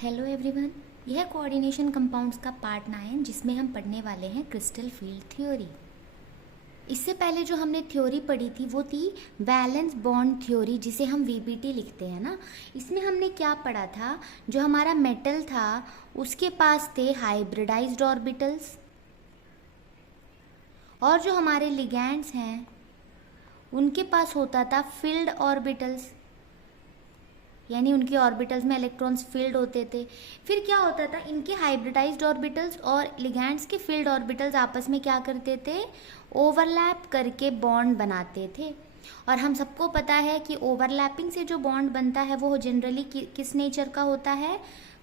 Hello everyone, यह coordination compounds का part 9 जिसमें हम पढ़ने वाले हैं क्रिस्टल फील्ड थ्योरी। इससे पहले जो हमने थ्योरी पढ़ी थी वो थी वैलेंस बॉन्ड थ्योरी, जिसे हम वीबीटी लिखते हैं ना। इसमें हमने क्या पढ़ा था, जो हमारा मेटल था उसके पास थे हाइब्रिडाइज्ड ऑर्बिटल्स, और जो हमारे लिगैंड्स हैं उनके पास होता था फिल्ड ऑर्बिटल्स, यानी उनके ऑर्बिटल्स में इलेक्ट्रॉन्स फील्ड होते थे। फिर क्या होता था, इनके हाइब्रिडाइज्ड ऑर्बिटल्स और लिगैंड्स के फील्ड ऑर्बिटल्स आपस में क्या करते थे, ओवरलैप करके बॉन्ड बनाते थे। और हम सबको पता है कि ओवरलैपिंग से जो बॉन्ड बनता है वो जनरली किस नेचर का होता है,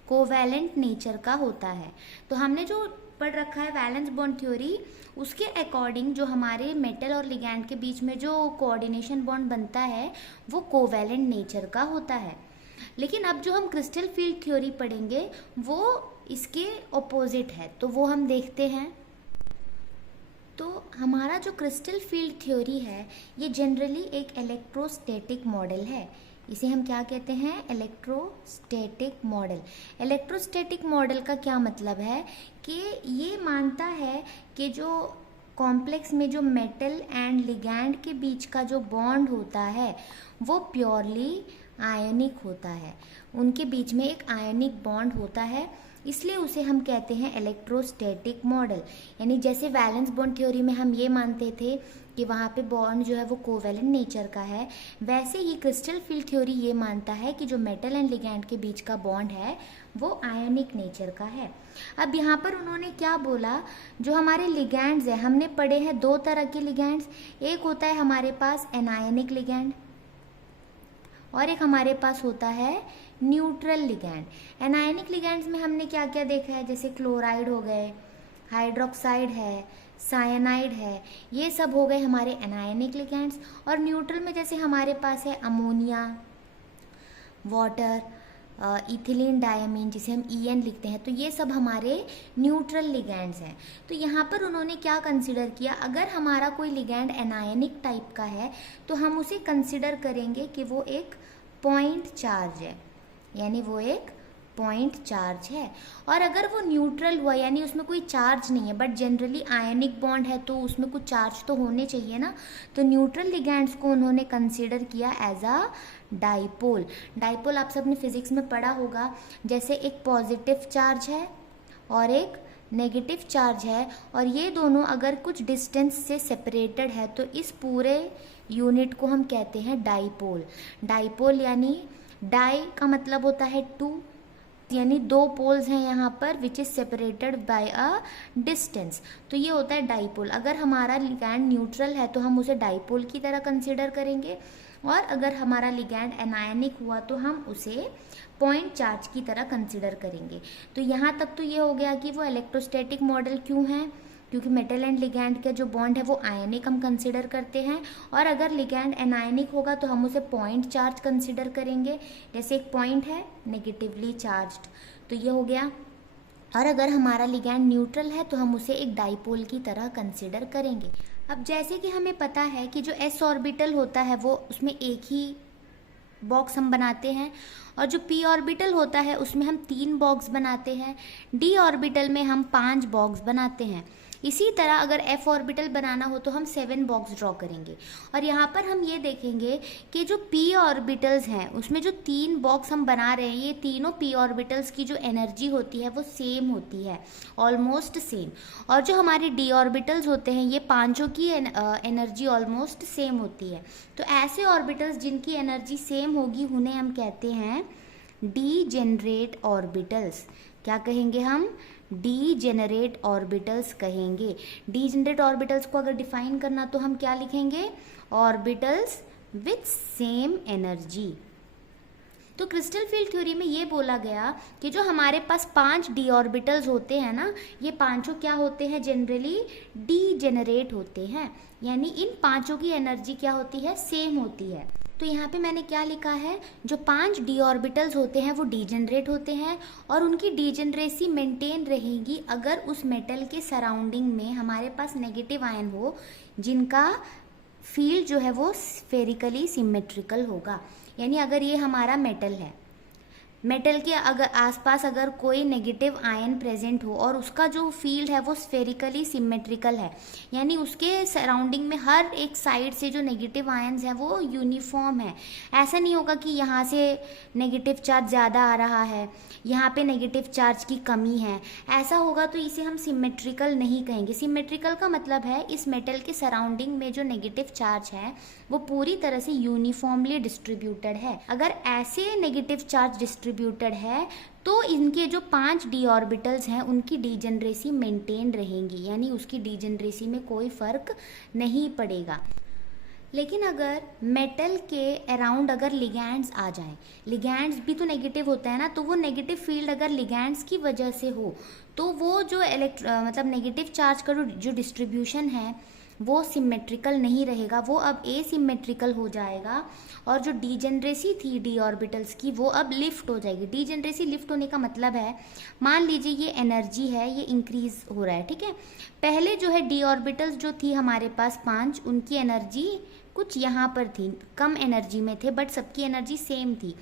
कोवैलेंट नेचर का होता है। तो हमने जो पढ़ रखा है वैलेंस बॉन्ड थ्योरी, उसके अकॉर्डिंग जो हमारे मेटल और लिगैंड के बीच में जो कोऑर्डिनेशन बॉन्ड बनता है वो कोवैलेंट नेचर का होता है। लेकिन अब जो हम क्रिस्टल फील्ड थ्योरी पढ़ेंगे वो इसके ऑपोजिट है, तो वो हम देखते हैं। तो हमारा जो क्रिस्टल फील्ड थ्योरी है ये जनरली एक इलेक्ट्रोस्टैटिक मॉडल है। इसे हम क्या कहते हैं, इलेक्ट्रोस्टैटिक मॉडल। इलेक्ट्रोस्टैटिक मॉडल का क्या मतलब है कि ये मानता है कि जो कॉम्प्लेक्स में जो मेटल एंड लिगैंड के बीच का जो बॉन्ड होता है वो प्योरली आयनिक होता है, उनके बीच में एक आयनिक बॉन्ड होता है, इसलिए उसे हम कहते हैं इलेक्ट्रोस्टैटिक मॉडल। यानी जैसे वैलेंस बॉन्ड थ्योरी में हम ये मानते थे कि वहाँ पे बॉन्ड जो है वो कोवैलेंट नेचर का है, वैसे ही क्रिस्टल फील्ड थ्योरी ये मानता है कि जो मेटल एंड लिगैंड के बीच का बॉन्ड है वो आयनिक नेचर का है। अब यहाँ पर उन्होंने क्या बोला, जो हमारे लिगैंड्स हैं, हमने पढ़े हैं दो तरह के लिगैंड्स, एक होता है हमारे पास एनायनिक लिगैंड और एक हमारे पास होता है न्यूट्रल लिगैंड। एनायनिक लिगैंड्स में हमने क्या क्या देखा है, जैसे क्लोराइड हो गए, हाइड्रोक्साइड है, साइनाइड है, ये सब हो गए हमारे एनायनिक लिगैंड्स। और न्यूट्रल में जैसे हमारे पास है अमोनिया, वाटर, इथिलीन डायमीन, जिसे हम EN लिखते हैं, तो ये सब हमारे न्यूट्रल लिगैंड्स हैं। तो यहाँ पर उन्होंने क्या कंसिडर किया, अगर हमारा कोई लिगैंड एनायनिक टाइप का है तो हम उसे कंसिडर करेंगे कि वो एक पॉइंट चार्ज है, यानी वो एक पॉइंट चार्ज है। और अगर वो न्यूट्रल हुआ यानी उसमें कोई चार्ज नहीं है बट जनरली आयनिक बॉन्ड है तो उसमें कुछ चार्ज तो होने चाहिए ना, तो न्यूट्रल लिगैंड्स को उन्होंने कंसीडर किया एज अ डाइपोल। डाइपोल आप सबने फिजिक्स में पढ़ा होगा, जैसे एक पॉजिटिव चार्ज है और एक नेगेटिव चार्ज है, और ये दोनों अगर कुछ डिस्टेंस से सेपरेटेड है तो इस पूरे यूनिट को हम कहते हैं डाइपोल। डाइपोल यानी डाई का मतलब होता है टू, यानी दो पोल्स हैं यहाँ पर which is separated by a distance, तो ये होता है डाइपोल। अगर हमारा लिगैंड न्यूट्रल है तो हम उसे डाइपोल की तरह कंसीडर करेंगे, और अगर हमारा लिगैंड एनायनिक हुआ तो हम उसे पॉइंट चार्ज की तरह कंसीडर करेंगे। तो यहाँ तक तो ये हो गया कि वो इलेक्ट्रोस्टैटिक मॉडल क्यों है, क्योंकि मेटल एंड लिगैंड का जो बॉन्ड है वो आयनिक हम कंसीडर करते हैं, और अगर लिगैंड एनायनिक होगा तो हम उसे पॉइंट चार्ज कंसीडर करेंगे, जैसे एक पॉइंट है नेगेटिवली चार्ज्ड, तो ये हो गया। और अगर हमारा लिगैंड न्यूट्रल है तो हम उसे एक डाइपोल की तरह कंसीडर करेंगे। अब जैसे कि हमें पता है कि जो s ऑर्बिटल होता है वो उसमें एक ही बॉक्स हम बनाते हैं, और जो p ऑर्बिटल होता है उसमें हम 3 बॉक्स बनाते हैं, d ऑर्बिटल में हम 5 बॉक्स बनाते हैं। इसी तरह अगर f ऑर्बिटल बनाना हो तो हम 7 बॉक्स ड्रॉ करेंगे। और यहाँ पर हम ये देखेंगे कि जो p ऑर्बिटल्स हैं उसमें जो 3 बॉक्स हम बना रहे हैं, ये तीनों p ऑर्बिटल्स की जो एनर्जी होती है वो सेम होती है, ऑलमोस्ट सेम। और जो हमारे d ऑर्बिटल्स होते हैं ये पांचों की एनर्जी ऑलमोस्ट सेम होती है। तो ऐसे ऑर्बिटल्स जिनकी एनर्जी सेम होगी उन्हें हम कहते हैं डीजेनरेट ऑर्बिटल्स। क्या कहेंगे हम, डीजेनरेट ऑर्बिटल्स कहेंगे। डीजेनरेट ऑर्बिटल्स को अगर डिफाइन करना तो हम क्या लिखेंगे, ऑर्बिटल्स विथ सेम एनर्जी। तो क्रिस्टल फील्ड थ्योरी में ये बोला गया कि जो हमारे पास 5 d ऑर्बिटल्स होते हैं ना, ये पांचों क्या होते हैं, जनरली डीजेनरेट होते हैं, यानी इन पांचों की एनर्जी क्या होती है, सेम होती है। तो यहाँ पे मैंने क्या लिखा है, जो 5 d ऑर्बिटल्स होते हैं वो डीजेनरेट होते हैं, और उनकी डीजेनरेसी मेंटेन रहेगी अगर उस मेटल के सराउंडिंग में हमारे पास नेगेटिव आयन हो जिनका फील्ड जो है वो स्फेरिकली सिमेट्रिकल होगा। यानी अगर ये हमारा मेटल है मेटल के अगर आसपास अगर कोई नेगेटिव आयन प्रेजेंट हो और उसका जो फील्ड है वो स्फेरिकली सिमेट्रिकल है, यानी उसके सराउंडिंग में हर एक साइड से जो नेगेटिव आयन्स है वो यूनिफॉर्म है। ऐसा नहीं होगा कि यहाँ से नेगेटिव चार्ज ज़्यादा आ रहा है, यहाँ पे नेगेटिव चार्ज की कमी है। ऐसा होगा तो इसे हम सिमेट्रिकल नहीं कहेंगे। सिमेट्रिकल का मतलब है इस मेटल के सराउंडिंग में जो नेगेटिव चार्ज है वो पूरी तरह से यूनिफॉर्मली डिस्ट्रीब्यूटेड है। अगर ऐसे नेगेटिव चार्ज डिस्ट्रीब्यूटेड है तो इनके जो 5 डी ऑर्बिटल्स हैं उनकी डीजेनरेसी मेंटेन रहेंगी, यानी उसकी डीजेनरेसी में कोई फर्क नहीं पड़ेगा। लेकिन अगर मेटल के अराउंड अगर लिगैंड्स आ जाएं, लिगैंड्स भी तो नेगेटिव होता है ना, तो वो नेगेटिव फील्ड अगर लिगैंड्स की वजह से हो तो वो जो मतलब नेगेटिव चार्ज का जो डिस्ट्रीब्यूशन है वो सिमेट्रिकल नहीं रहेगा, वो अब एसिमेट्रिकल हो जाएगा और जो डीजेनरेसी थी डी ऑर्बिटल्स की वो अब लिफ्ट हो जाएगी। डीजेनरेसी लिफ्ट होने का मतलब है, मान लीजिए ये एनर्जी है, ये इंक्रीज हो रहा है, ठीक है। पहले जो है डी ऑर्बिटल्स जो थी हमारे पास 5, उनकी एनर्जी कुछ यहाँ पर थी, कम एनर्जी में थे, बट सबकी एनर्जी सेम थी।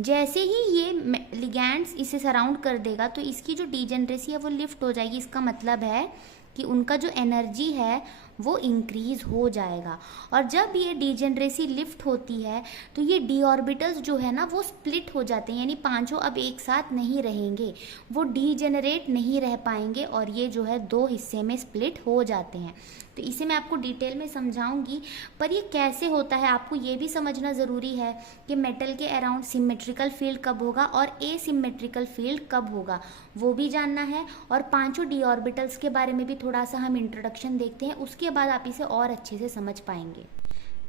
जैसे ही ये लिगैंड्स इसे सराउंड कर देगा तो इसकी जो डीजेनरेसी है वो लिफ्ट हो जाएगी। इसका मतलब है कि उनका जो एनर्जी है वो इंक्रीज हो जाएगा। और जब ये डीजेनरेसी लिफ्ट होती है तो ये डी ऑर्बिटल्स जो है ना वो स्प्लिट हो जाते हैं, यानी पांचों अब एक साथ नहीं रहेंगे, वो डीजेनरेट नहीं रह पाएंगे और ये जो है 2 हिस्से में स्प्लिट हो जाते हैं। तो इसे मैं आपको डिटेल में समझाऊंगी, पर ये कैसे होता है आपको ये भी समझना ज़रूरी है कि मेटल के अराउंड सिमेट्रिकल फील्ड कब होगा और एसिमेट्रिकल फील्ड कब होगा, वो भी जानना है। और 5 डी ऑर्बिटल्स के बारे में भी थोड़ा सा हम इंट्रोडक्शन देखते हैं, उसके बाद आप इसे और अच्छे से समझ पाएंगे।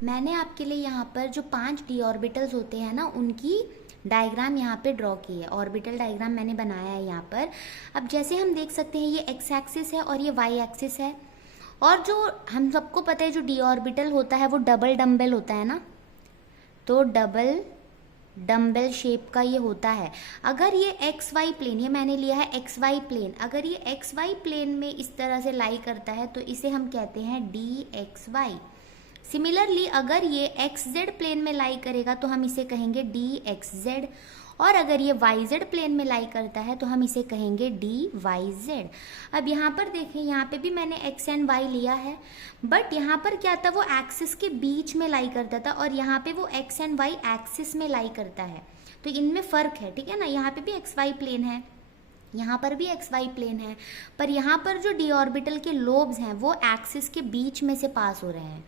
मैंने आपके लिए यहाँ पर जो 5 डी ऑर्बिटल्स होते हैं ना उनकी डायग्राम यहाँ पे ड्रॉ की है, ऑर्बिटल डायग्राम मैंने बनाया है यहाँ पर। अब जैसे हम देख सकते हैं ये एक्स एक्सिस है और ये वाई एक्सिस है, और जो हम सबको पता है जो डी ऑर्बिटल होता है वो डबल डम्बल होता है ना, तो डबल डम्बल शेप का ये होता है। अगर ये एक्स वाई प्लेन, ये मैंने लिया है एक्स वाई प्लेन, अगर ये एक्स वाई प्लेन में इस तरह से लाई करता है तो इसे हम कहते हैं डी एक्स वाई। सिमिलरली अगर ये एक्स जेड प्लेन में लाई करेगा तो हम इसे कहेंगे डी एक्स जेड, और अगर ये वाई जेड प्लेन में लाई करता है तो हम इसे कहेंगे डी वाई जेड। अब यहाँ पर देखें, यहाँ पे भी मैंने एक्स एंड वाई लिया है, बट यहाँ पर क्या था, वो एक्सिस के बीच में लाई करता था और यहाँ पे वो एक्स एंड वाई एक्सिस में लाई करता है, तो इनमें फ़र्क है, ठीक है ना। यहाँ पे भी एक्स वाई प्लेन है, यहाँ पर भी एक्स वाई प्लेन है, पर यहाँ पर जो डी ऑर्बिटल के लोब्स हैं वो एक्सिस के बीच में से पास हो रहे हैं,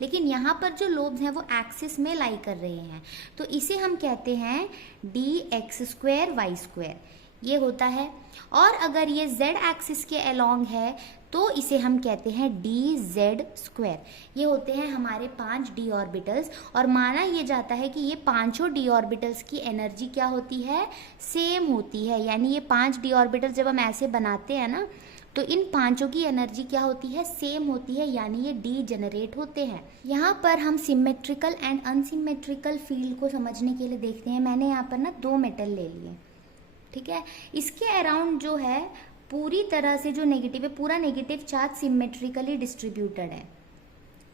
लेकिन यहाँ पर जो लोब्स हैं वो एक्सिस में लाई कर रहे हैं, तो इसे हम कहते हैं D x square Y square, ये होता है। और अगर ये जेड एक्सिस के अलोंग है तो इसे हम कहते हैं डी जेड स्क्वायर। ये होते हैं हमारे 5 डी ऑर्बिटल्स, और माना ये जाता है कि ये 5 डी ऑर्बिटल्स की एनर्जी क्या होती है, सेम होती है, यानी ये 5 डी ऑर्बिटल्स जब हम ऐसे बनाते हैं ना तो इन 5 की एनर्जी क्या होती है, सेम होती है, यानी ये डी जनरेट होते हैं। यहाँ पर हम सिमेट्रिकल एंड अनसिमेट्रिकल फील्ड को समझने के लिए देखते हैं। मैंने यहाँ पर ना 2 मेटल ले लिए, ठीक है। इसके अराउंड जो है पूरी तरह से जो नेगेटिव है, पूरा नेगेटिव चार्ज सिमेट्रिकली डिस्ट्रीब्यूटेड है,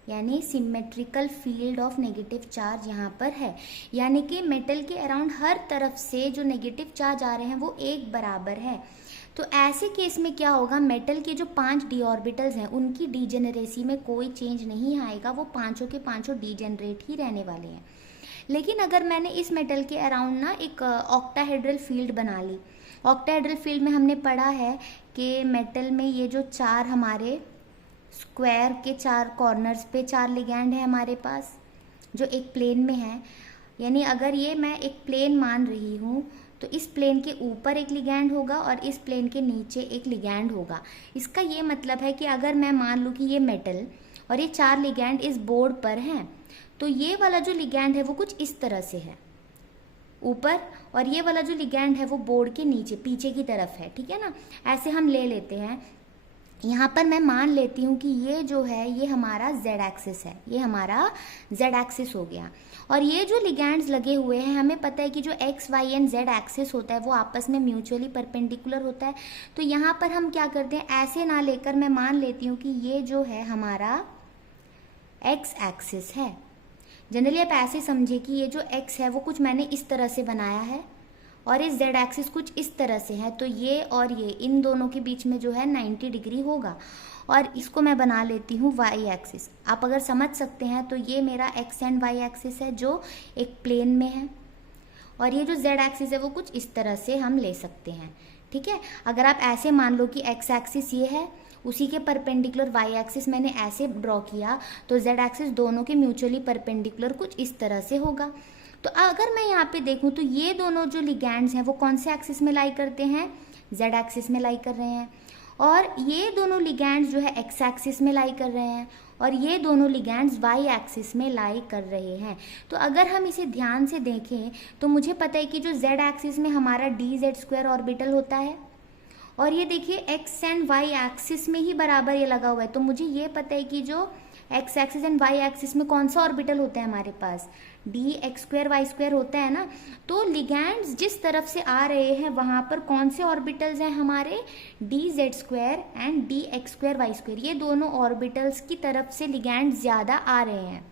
यानी symmetrical field of negative charge यहाँ पर है, यानी कि मेटल के अराउंड हर तरफ से जो नेगेटिव चार्ज आ रहे हैं वो एक बराबर है। तो ऐसे केस में क्या होगा, मेटल के जो 5 डी ऑर्बिटल्स हैं उनकी डीजेनरेसी में कोई चेंज नहीं आएगा, वो 5 के 5 डीजेनरेट ही रहने वाले हैं। लेकिन अगर मैंने इस मेटल के अराउंड ना एक ऑक्टाहेड्रल फील्ड बना ली, ऑक्टाहेड्रल फील्ड में हमने पढ़ा है कि मेटल में ये जो 4 हमारे स्क्वायर के 4 कॉर्नर्स पे 4 लिगैंड है हमारे पास जो एक प्लेन में है, यानी अगर ये मैं एक प्लेन मान रही हूँ तो इस प्लेन के ऊपर एक लिगैंड होगा और इस प्लेन के नीचे एक लिगैंड होगा। इसका ये मतलब है कि अगर मैं मान लूँ कि ये मेटल और ये 4 लिगैंड इस बोर्ड पर हैं, तो ये वाला जो लिगैंड है वो कुछ इस तरह से है ऊपर, और ये वाला जो लिगैंड है वो बोर्ड के नीचे पीछे की तरफ है, ठीक है ना। ऐसे हम ले लेते हैं। यहाँ पर मैं मान लेती हूँ कि ये जो है ये हमारा जेड एक्सिस है, ये हमारा जेड एक्सिस हो गया, और ये जो लिगैंड्स लगे हुए हैं हमें पता है कि जो x y and z axis होता है वो आपस में म्यूचुअली परपेंडिकुलर होता है। तो यहाँ पर हम क्या करते हैं, ऐसे ना लेकर मैं मान लेती हूँ कि ये जो है हमारा एक्स एक्सिस है। जनरली आप ऐसे समझे कि ये जो एक्स है वो कुछ मैंने इस तरह से बनाया है और इस जेड एक्सिस कुछ इस तरह से है, तो ये और ये इन दोनों के बीच में जो है 90 डिग्री होगा। और इसको मैं बना लेती हूँ वाई एक्सिस। आप अगर समझ सकते हैं तो ये मेरा एक्स एंड वाई एक्सिस है जो एक प्लेन में है, और ये जो जेड एक्सिस है वो कुछ इस तरह से हम ले सकते हैं। ठीक है, अगर आप ऐसे मान लो कि एक्स एक्सिस ये है, उसी के परपेंडिकुलर वाई एक्सिस मैंने ऐसे ड्रॉ किया, तो जेड एक्सिस दोनों के म्यूचुअली परपेंडिकुलर कुछ इस तरह से होगा। तो अगर मैं यहाँ पे देखूँ तो ये दोनों जो लिगैंड्स हैं वो कौन से एक्सिस में लाई करते हैं, जेड एक्सिस में लाई कर रहे हैं, और ये दोनों लिगैंड्स जो है एक्स एक्सिस में लाई कर रहे हैं, और ये दोनों लिगैंड्स वाई एक्सिस में लाई कर रहे हैं। तो अगर हम इसे ध्यान से देखें तो मुझे पता है कि जो जेड एक्सिस में हमारा डी जेड स्क्वायर ऑर्बिटल होता है, और ये देखिए एक्स एंड वाई एक्सिस में ही बराबर ये लगा हुआ है, तो मुझे ये पता है कि जो X axis and Y axis में कौन सा ऑर्बिटल होता है हमारे पास, D x square Y square होता है ना। तो लिगैंड्स जिस तरफ से आ रहे हैं वहां पर कौन से ऑर्बिटल्स हैं हमारे, d Z square and d x square Y square, ये दोनों ऑर्बिटल्स की तरफ से लिगैंड्स ज़्यादा आ रहे हैं,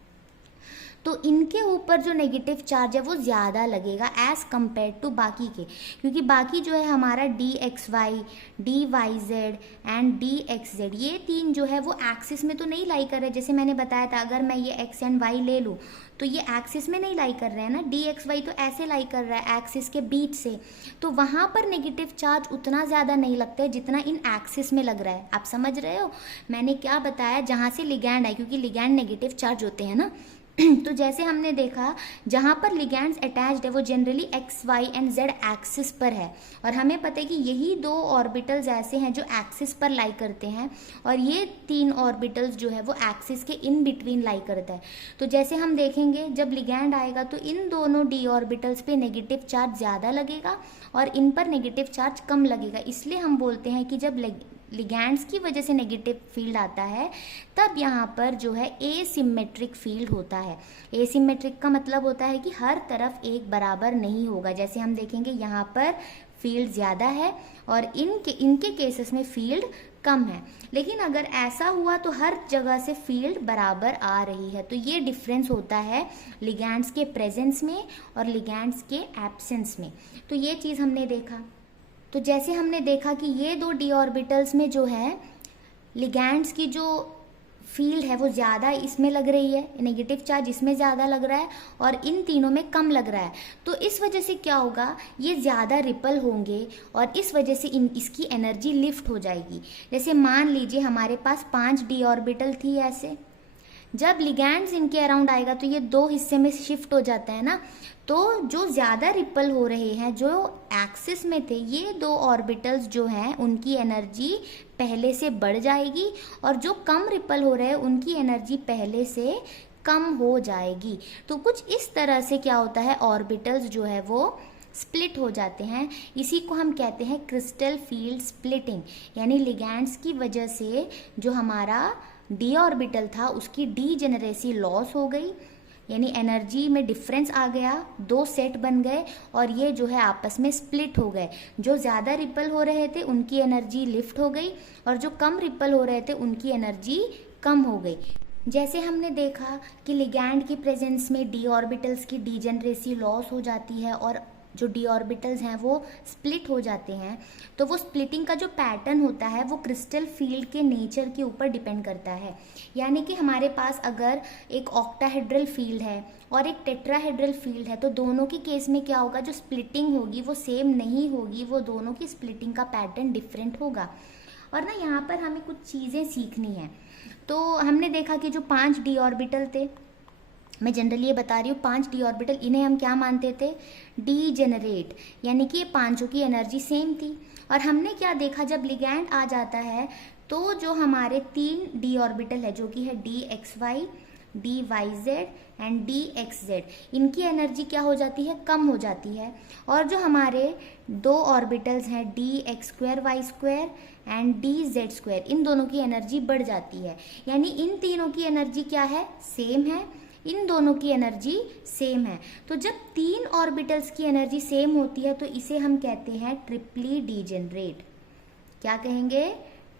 तो इनके ऊपर जो नेगेटिव चार्ज है वो ज़्यादा लगेगा एज़ कम्पेयर टू बाकी के, क्योंकि बाकी जो है हमारा d x y, d y z and d x z, ये तीन जो है वो एक्सिस में तो नहीं लाई कर रहे। जैसे मैंने बताया था अगर मैं ये एक्स एंड वाई ले लूँ तो ये एक्सिस में नहीं लाई कर रहे हैं ना, डी एक्स वाई तो ऐसे लाई कर रहा है एक्सिस के बीच से, तो वहाँ पर नेगेटिव चार्ज उतना ज़्यादा नहीं लगता है जितना इन एक्सिस में लग रहा है। आप समझ रहे हो मैंने क्या बताया, जहाँ से लिगैंड है, क्योंकि लिगैंड नेगेटिव चार्ज होते हैं ना तो जैसे हमने देखा जहाँ पर लिगैंड्स अटैच्ड है वो generally x y and z axis पर है, और हमें पता है कि यही दो ऑर्बिटल्स ऐसे हैं जो एक्सिस पर लाई करते हैं, और ये तीन ऑर्बिटल्स जो है वो एक्सिस के इन बिटवीन लाई करता है। तो जैसे हम देखेंगे जब लिगैंड आएगा तो इन दोनों डी ऑर्बिटल्स पे नेगेटिव चार्ज ज़्यादा लगेगा और इन पर नेगेटिव चार्ज कम लगेगा। इसलिए हम बोलते हैं कि जब लिगैंड्स की वजह से नेगेटिव फील्ड आता है तब यहाँ पर जो है एसिमेट्रिक फील्ड होता है। एसिमेट्रिक का मतलब होता है कि हर तरफ एक बराबर नहीं होगा। जैसे हम देखेंगे यहाँ पर फील्ड ज़्यादा है और इनके केसेस में फील्ड कम है, लेकिन अगर ऐसा हुआ तो हर जगह से फील्ड बराबर आ रही है। तो ये डिफरेंस होता है लिगैंड्स के प्रेजेंस में और लिगैंड्स के एब्सेंस में। तो ये चीज़ हमने देखा। तो जैसे हमने देखा कि ये दो डी ऑर्बिटल्स में जो है लिगैंड्स की जो फील्ड है वो ज़्यादा इसमें लग रही है, नेगेटिव चार्ज इसमें ज़्यादा लग रहा है और इन तीनों में कम लग रहा है। तो इस वजह से क्या होगा, ये ज़्यादा रिपल होंगे और इस वजह से इसकी एनर्जी लिफ्ट हो जाएगी। जैसे मान लीजिए हमारे पास 5 डी ऑर्बिटल थी ऐसे, जब लिगैंड्स इनके अराउंड आएगा तो ये दो हिस्से में शिफ्ट हो जाता है ना, तो जो ज़्यादा रिपल हो रहे हैं जो एक्सिस में थे ये दो ऑर्बिटल्स जो हैं उनकी एनर्जी पहले से बढ़ जाएगी और जो कम रिपल हो रहे हैं उनकी एनर्जी पहले से कम हो जाएगी। तो कुछ इस तरह से क्या होता है, ऑर्बिटल्स जो है वो स्प्लिट हो जाते हैं। इसी को हम कहते हैं क्रिस्टल फील्ड स्प्लिटिंग, यानी लिगैंड्स की वजह से जो हमारा डी ऑर्बिटल था उसकी डीजेनरेसी लॉस हो गई, यानी एनर्जी में डिफरेंस आ गया, दो सेट बन गए और ये जो है आपस में स्प्लिट हो गए। जो ज़्यादा रिपल हो रहे थे उनकी एनर्जी लिफ्ट हो गई और जो कम रिपल हो रहे थे उनकी एनर्जी कम हो गई। जैसे हमने देखा कि लिगैंड की प्रेजेंस में डी ऑर्बिटल्स की डीजेनरेसी लॉस हो जाती है और जो डी ऑर्बिटल्स हैं वो स्प्लिट हो जाते हैं, तो वो स्प्लिटिंग का जो पैटर्न होता है वो क्रिस्टल फील्ड के नेचर के ऊपर डिपेंड करता है। यानी कि हमारे पास अगर एक ऑक्टाहेड्रल फील्ड है और एक टेट्राहेड्रल फील्ड है तो दोनों के केस में क्या होगा, जो स्प्लिटिंग होगी वो सेम नहीं होगी, वो दोनों की स्प्लिटिंग का पैटर्न डिफरेंट होगा। और ना यहाँ पर हमें कुछ चीज़ें सीखनी है। तो हमने देखा कि जो 5 डी ऑर्बिटल थे, मैं जनरली ये बता रही हूँ 5 डी ऑर्बिटल, इन्हें हम क्या मानते थे, डीजेनरेट, यानी कि ये पांचों की एनर्जी सेम थी। और हमने क्या देखा, जब लिगैंड आ जाता है तो जो हमारे 3 डी ऑर्बिटल है जो कि है d x y, d y z and d x z, इनकी एनर्जी क्या हो जाती है, कम हो जाती है। और जो हमारे 2 ऑर्बिटल्स हैं D x square Y square and D Z square, इन दोनों की एनर्जी बढ़ जाती है। यानी इन तीनों की एनर्जी क्या है, सेम है, इन दोनों की एनर्जी सेम है। तो जब 3 ऑर्बिटल्स की एनर्जी सेम होती है तो इसे हम कहते हैं ट्रिपली डीजेनरेट। क्या कहेंगे,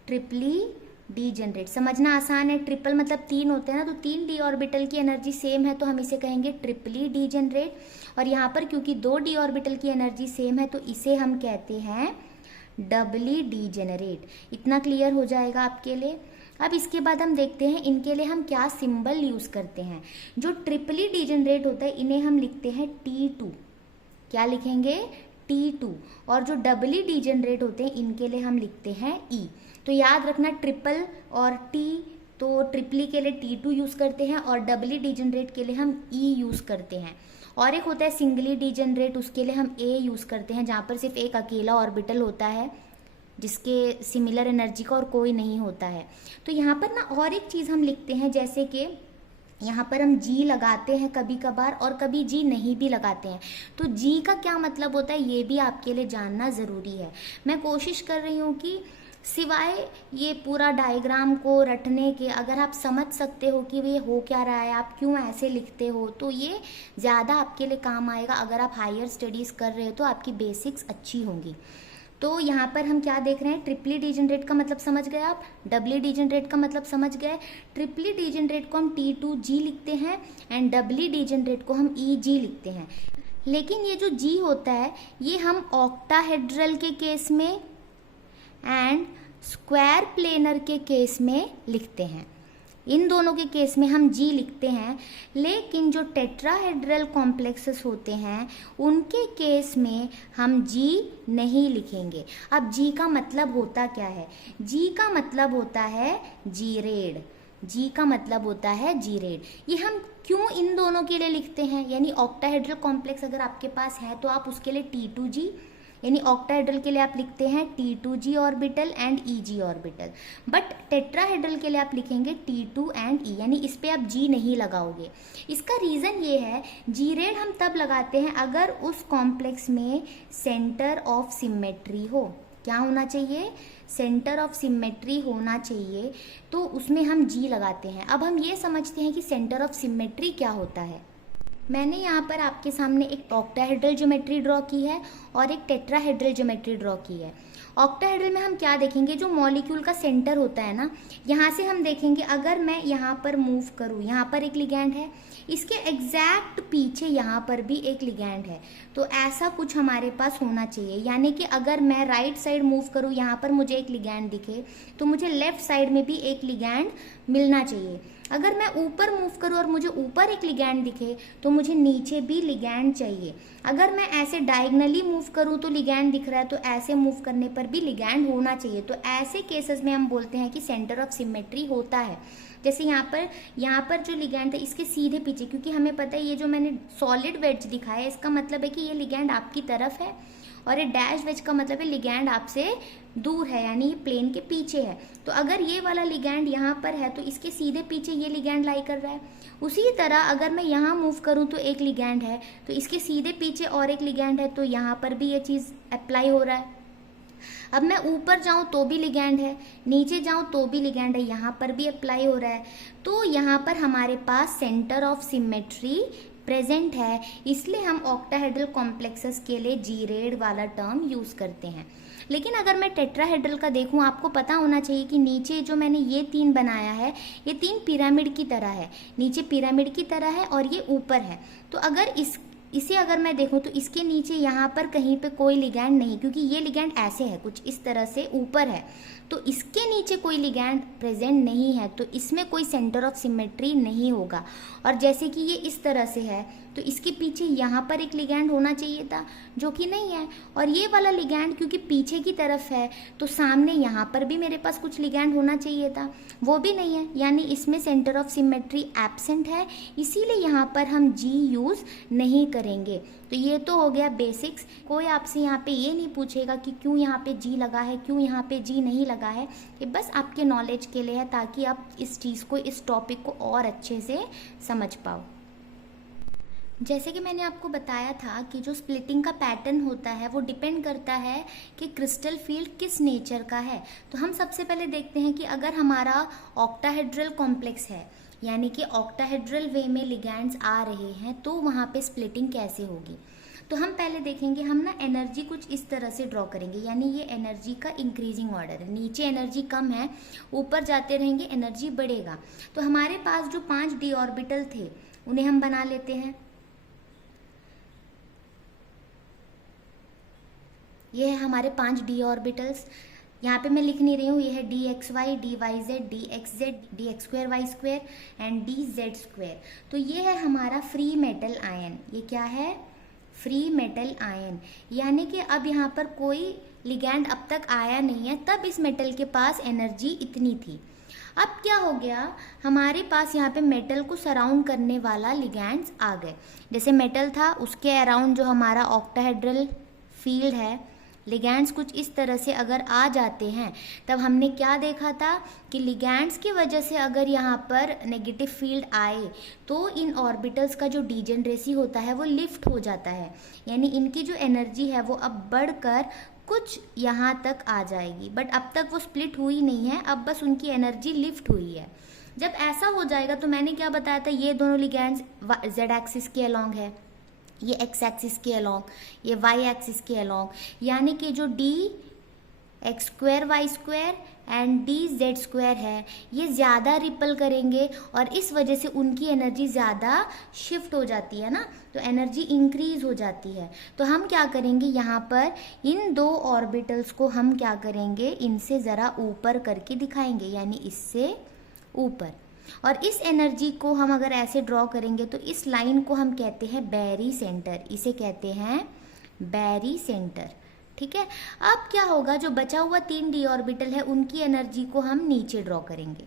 ट्रिपली डी जनरेट। समझना आसान है, ट्रिपल मतलब 3 होते हैं ना, तो 3 डी ऑर्बिटल की एनर्जी सेम है तो हम इसे कहेंगे ट्रिपली डी जनरेट। और यहाँ पर क्योंकि 2 डी ऑर्बिटल की एनर्जी सेम है तो इसे हम कहते हैं डबली डी जनरेट। इतना क्लियर हो जाएगा आपके लिए। अब इसके बाद हम देखते हैं इनके लिए हम क्या सिंबल यूज करते हैं। जो ट्रिपली डी जनरेट होता है इन्हें हम लिखते हैं T2। क्या लिखेंगे? T2। और जो डबली डी जनरेट होते हैं इनके लिए हम लिखते हैं E। तो याद रखना ट्रिपल और टी, तो ट्रिपली के लिए T2 यूज करते हैं और डबली डी जनरेट के लिए हम E यूज करते हैं। और एक होता है सिंगली डी जनरेट, उसके लिए हम A यूज करते हैं, जहाँ पर सिर्फ एक अकेला ऑर्बिटल होता है जिसके सिमिलर एनर्जी का और कोई नहीं होता है। तो यहाँ पर ना और एक चीज़ हम लिखते हैं, जैसे कि यहाँ पर हम G लगाते हैं कभी कभार और कभी G नहीं भी लगाते हैं। तो G का क्या मतलब होता है ये भी आपके लिए जानना ज़रूरी है। मैं कोशिश कर रही हूँ कि सिवाय ये पूरा डायग्राम को रटने के, अगर आप समझ सकते हो कि ये हो क्या रहा है, आप क्यों ऐसे लिखते हो, तो ये ज़्यादा आपके लिए काम आएगा। अगर आप हायर स्टडीज़ कर रहे हो तो आपकी बेसिक्स अच्छी होंगी। तो यहाँ पर हम क्या देख रहे हैं, ट्रिपली डीजनरेट का मतलब समझ गए आप, डबली डीजनरेट का मतलब समझ गए। ट्रिपली डीजनरेट को हम T2G लिखते हैं एंड डबली डीजनरेट को हम EG लिखते हैं। लेकिन ये जो G होता है ये हम ऑक्टाहेड्रल के केस में एंड स्क्वायर प्लेनर के केस में लिखते हैं। इन दोनों के केस में हम G लिखते हैं। लेकिन जो टेट्राहेड्रल कॉम्प्लेक्सेस होते हैं उनके केस में हम G नहीं लिखेंगे। अब G का मतलब होता क्या है? G का मतलब होता है जीरेड। G का मतलब होता है जीरेड। ये हम क्यों इन दोनों के लिए लिखते हैं, यानी ऑक्टाहेड्रल कॉम्प्लेक्स अगर आपके पास है तो आप उसके लिए T2G, यानी ऑक्टाहेड्रल के लिए आप लिखते हैं T2G orbital and EG orbital. But tetrahedral के लिए आप लिखेंगे T2 एंड E, यानी इस पे आप G नहीं लगाओगे। इसका रीज़न ये है, जीरेड हम तब लगाते हैं अगर उस कॉम्प्लेक्स में सेंटर ऑफ सिमेट्री हो। क्या होना चाहिए? सेंटर ऑफ सिमेट्री होना चाहिए, तो उसमें हम G लगाते हैं। अब हम ये समझते हैं कि सेंटर ऑफ सिमेट्री क्या होता है। मैंने यहाँ पर आपके सामने एक ऑक्टाहेड्रल ज्योमेट्री ड्रॉ की है और एक टेट्राहेड्रल ज्योमेट्री ड्रॉ की है। ऑक्टाहेड्रल में हम क्या देखेंगे, जो मॉलिक्यूल का सेंटर होता है ना, यहाँ से हम देखेंगे अगर मैं यहाँ पर मूव करूँ, यहाँ पर एक लिगैंड है, इसके एग्जैक्ट पीछे यहाँ पर भी एक लिगैंड है। तो ऐसा कुछ हमारे पास होना चाहिए, यानी कि अगर मैं राइट साइड मूव करूँ, यहाँ पर मुझे एक लिगैंड दिखे तो मुझे लेफ्ट साइड में भी एक लिगैंड मिलना चाहिए। अगर मैं ऊपर मूव करूँ और मुझे ऊपर एक लिगैंड दिखे तो मुझे नीचे भी लिगैंड चाहिए। अगर मैं ऐसे डायगनली मूव करूँ तो लिगैंड दिख रहा है, तो ऐसे मूव करने पर भी लिगैंड होना चाहिए। तो ऐसे केसेस में हम बोलते हैं कि सेंटर ऑफ सिमेट्री होता है। जैसे यहाँ पर जो लिगैंड है इसके सीधे पीछे, क्योंकि हमें पता है ये जो मैंने सॉलिड वेज दिखाया है इसका मतलब है कि ये लिगैंड आपकी तरफ है, और ये डैश वेज का मतलब है लिगैंड आपसे दूर है, यानी ये प्लेन के पीछे है। तो अगर ये वाला लिगैंड यहाँ पर है तो इसके सीधे पीछे ये लिगैंड लाई कर रहा है। उसी तरह अगर मैं यहाँ मूव करूँ तो एक लिगैंड है, तो इसके सीधे पीछे और एक लिगैंड है, तो यहाँ पर भी ये चीज़ अप्लाई हो रहा है। अब मैं ऊपर जाऊँ तो भी लिगैंड है, नीचे जाऊँ तो भी लिगैंड है, यहाँ पर भी अप्लाई हो रहा है। तो यहाँ पर हमारे पास सेंटर ऑफ सिमेट्री प्रेजेंट है, इसलिए हम ऑक्टाहेड्रल कॉम्प्लेक्सेस के लिए जीरेड वाला टर्म यूज़ करते हैं। लेकिन अगर मैं टेट्राहेड्रल का देखूं, आपको पता होना चाहिए कि नीचे जो मैंने ये 3 बनाया है ये 3 पिरामिड की तरह है, नीचे पिरामिड की तरह है और ये ऊपर है। तो अगर इसे अगर मैं देखूं तो इसके नीचे यहाँ पर कहीं पे कोई लिगैंड नहीं, क्योंकि ये लिगैंड ऐसे है कुछ इस तरह से ऊपर है, तो इसके नीचे कोई लिगैंड प्रेजेंट नहीं है, तो इसमें कोई सेंटर ऑफ सिमेट्री नहीं होगा। और जैसे कि ये इस तरह से है तो इसके पीछे यहाँ पर एक लिगैंड होना चाहिए था, जो कि नहीं है। और ये वाला लिगैंड क्योंकि पीछे की तरफ है तो सामने यहाँ पर भी मेरे पास कुछ लिगैंड होना चाहिए था, वो भी नहीं है, यानी इसमें सेंटर ऑफ सिमेट्री एब्सेंट है, इसीलिए यहाँ पर हम G यूज़ नहीं करेंगे। तो ये तो हो गया बेसिक्स। कोई आपसे यहाँ पे ये नहीं पूछेगा कि क्यों यहाँ पे G लगा है, क्यों यहाँ पे G नहीं लगा है। ये बस आपके नॉलेज के लिए है, ताकि आप इस चीज़ को, इस टॉपिक को और अच्छे से समझ पाओ। जैसे कि मैंने आपको बताया था कि जो स्प्लिटिंग का पैटर्न होता है वो डिपेंड करता है कि क्रिस्टल फील्ड किस नेचर का है। तो हम सबसे पहले देखते हैं कि अगर हमारा ऑक्टाहेड्रल कॉम्प्लेक्स है, यानी कि ऑक्टाहेड्रल वे में लिगैंड्स आ रहे हैं, तो वहाँ पे स्प्लिटिंग कैसे होगी। तो हम पहले देखेंगे, हम ना एनर्जी कुछ इस तरह से ड्रॉ करेंगे, यानी ये एनर्जी का इंक्रीजिंग ऑर्डर है, नीचे एनर्जी कम है, ऊपर जाते रहेंगे एनर्जी बढ़ेगा। तो हमारे पास जो 5 d ऑर्बिटल थे उन्हें हम बना लेते हैं। ये है हमारे 5 d ऑर्बिटल्स। यहाँ पे मैं लिख नहीं रही हूँ, ये है dxy, dyz, dxz, dx2 y2 and dz2। तो ये है हमारा फ्री मेटल आयन। ये क्या है? Free metal ion. यानी कि अब यहाँ पर कोई लिगैंड अब तक आया नहीं है, तब इस मेटल के पास एनर्जी इतनी थी। अब क्या हो गया, हमारे पास यहाँ पे मेटल को सराउंड करने वाला लिगैंड्स आ गए। जैसे मेटल था, उसके अराउंड जो हमारा ऑक्टाहेड्रल फील्ड है, लिगैंड्स कुछ इस तरह से अगर आ जाते हैं, तब हमने क्या देखा था कि लिगैंड्स की वजह से अगर यहाँ पर नेगेटिव फील्ड आए तो इन ऑर्बिटल्स का जो डीजेनरेसी होता है वो लिफ्ट हो जाता है, यानी इनकी जो एनर्जी है वो अब बढ़कर कुछ यहाँ तक आ जाएगी। बट अब तक वो स्प्लिट हुई नहीं है, अब बस उनकी एनर्जी लिफ्ट हुई है। जब ऐसा हो जाएगा तो मैंने क्या बताया था, ये दोनों लिगैंड्स जेड एक्सिस के अलोंग है, ये एक्स एक्सिस के अलोंग, ये वाई एक्सिस के अलोंग, यानी कि जो D x2 y2 and dz2 है ये ज़्यादा रिपल करेंगे और इस वजह से उनकी एनर्जी ज़्यादा शिफ्ट हो जाती है ना, तो एनर्जी इंक्रीज हो जाती है। तो हम क्या करेंगे, यहाँ पर इन 2 ऑर्बिटल्स को हम क्या करेंगे, इनसे ज़रा ऊपर करके दिखाएंगे, यानी इससे ऊपर। और इस एनर्जी को हम अगर ऐसे ड्रॉ करेंगे तो इस लाइन को हम कहते हैं बैरी सेंटर, इसे कहते हैं बैरी सेंटर। ठीक है। अब क्या होगा, जो बचा हुआ 3 d ऑर्बिटल है उनकी एनर्जी को हम नीचे ड्रॉ करेंगे,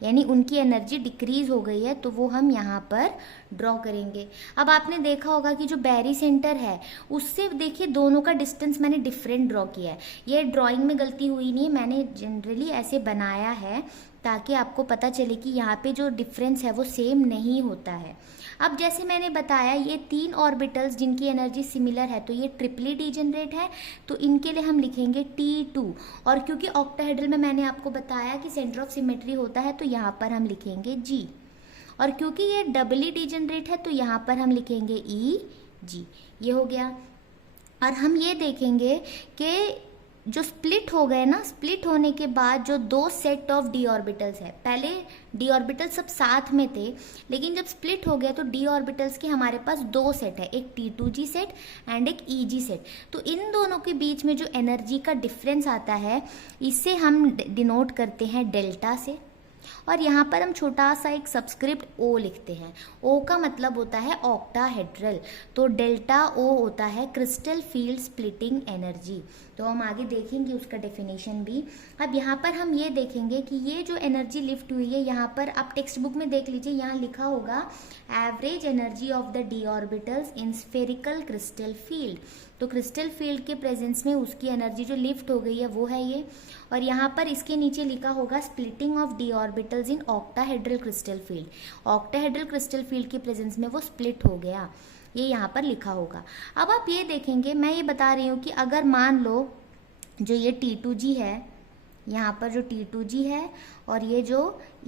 यानी उनकी एनर्जी डिक्रीज हो गई है तो वो हम यहाँ पर ड्रॉ करेंगे। अब आपने देखा होगा कि जो बैरी सेंटर है उससे देखिए दोनों का डिस्टेंस मैंने डिफरेंट ड्रॉ किया है। ये ड्राइंग में गलती हुई नहीं है, मैंने जनरली ऐसे बनाया है ताकि आपको पता चले कि यहाँ पे जो डिफरेंस है वो सेम नहीं होता है। अब जैसे मैंने बताया ये 3 ऑर्बिटल्स जिनकी एनर्जी सिमिलर है तो ये ट्रिपली डीजेनरेट है, तो इनके लिए हम लिखेंगे T2। और क्योंकि ऑक्टाहेड्रल में मैंने आपको बताया कि सेंटर ऑफ सिमेट्री होता है तो यहाँ पर हम लिखेंगे G। और क्योंकि ये डबली डीजेनरेट है तो यहाँ पर हम लिखेंगे EG। ये हो गया। और हम ये देखेंगे कि जो स्प्लिट हो गए ना, स्प्लिट होने के बाद जो 2 सेट ऑफ डी ऑर्बिटल्स है, पहले डी ऑर्बिटल्स सब साथ में थे, लेकिन जब स्प्लिट हो गया तो डी ऑर्बिटल्स के हमारे पास 2 सेट है, एक T2G सेट एंड एक EG सेट। तो इन दोनों के बीच में जो एनर्जी का डिफरेंस आता है इसे हम डिनोट करते हैं डेल्टा से। और यहाँ पर हम छोटा सा एक सबस्क्रिप्ट O लिखते हैं। O का मतलब होता है ऑक्टाहेड्रल, तो डेल्टा O होता है क्रिस्टल फील्ड स्प्लिटिंग एनर्जी। तो हम आगे देखेंगे उसका डेफिनेशन भी। अब यहाँ पर हम ये देखेंगे कि ये जो एनर्जी लिफ्ट हुई है, यहाँ पर आप टेक्स्ट बुक में देख लीजिए, यहाँ लिखा होगा average energy of the D orbitals in spherical crystal field. तो क्रिस्टल फील्ड के प्रेजेंस में उसकी एनर्जी जो लिफ्ट हो गई है वो है ये। और यहाँ पर इसके नीचे लिखा होगा splitting of D orbitals in octahedral crystal field. Octahedral crystal field के प्रेजेंस में वो स्प्लिट हो गया, ये यहाँ पर लिखा होगा। अब आप ये देखेंगे, मैं ये बता रही हूँ कि अगर मान लो जो ये T2G है, यहाँ पर जो T2G है और ये जो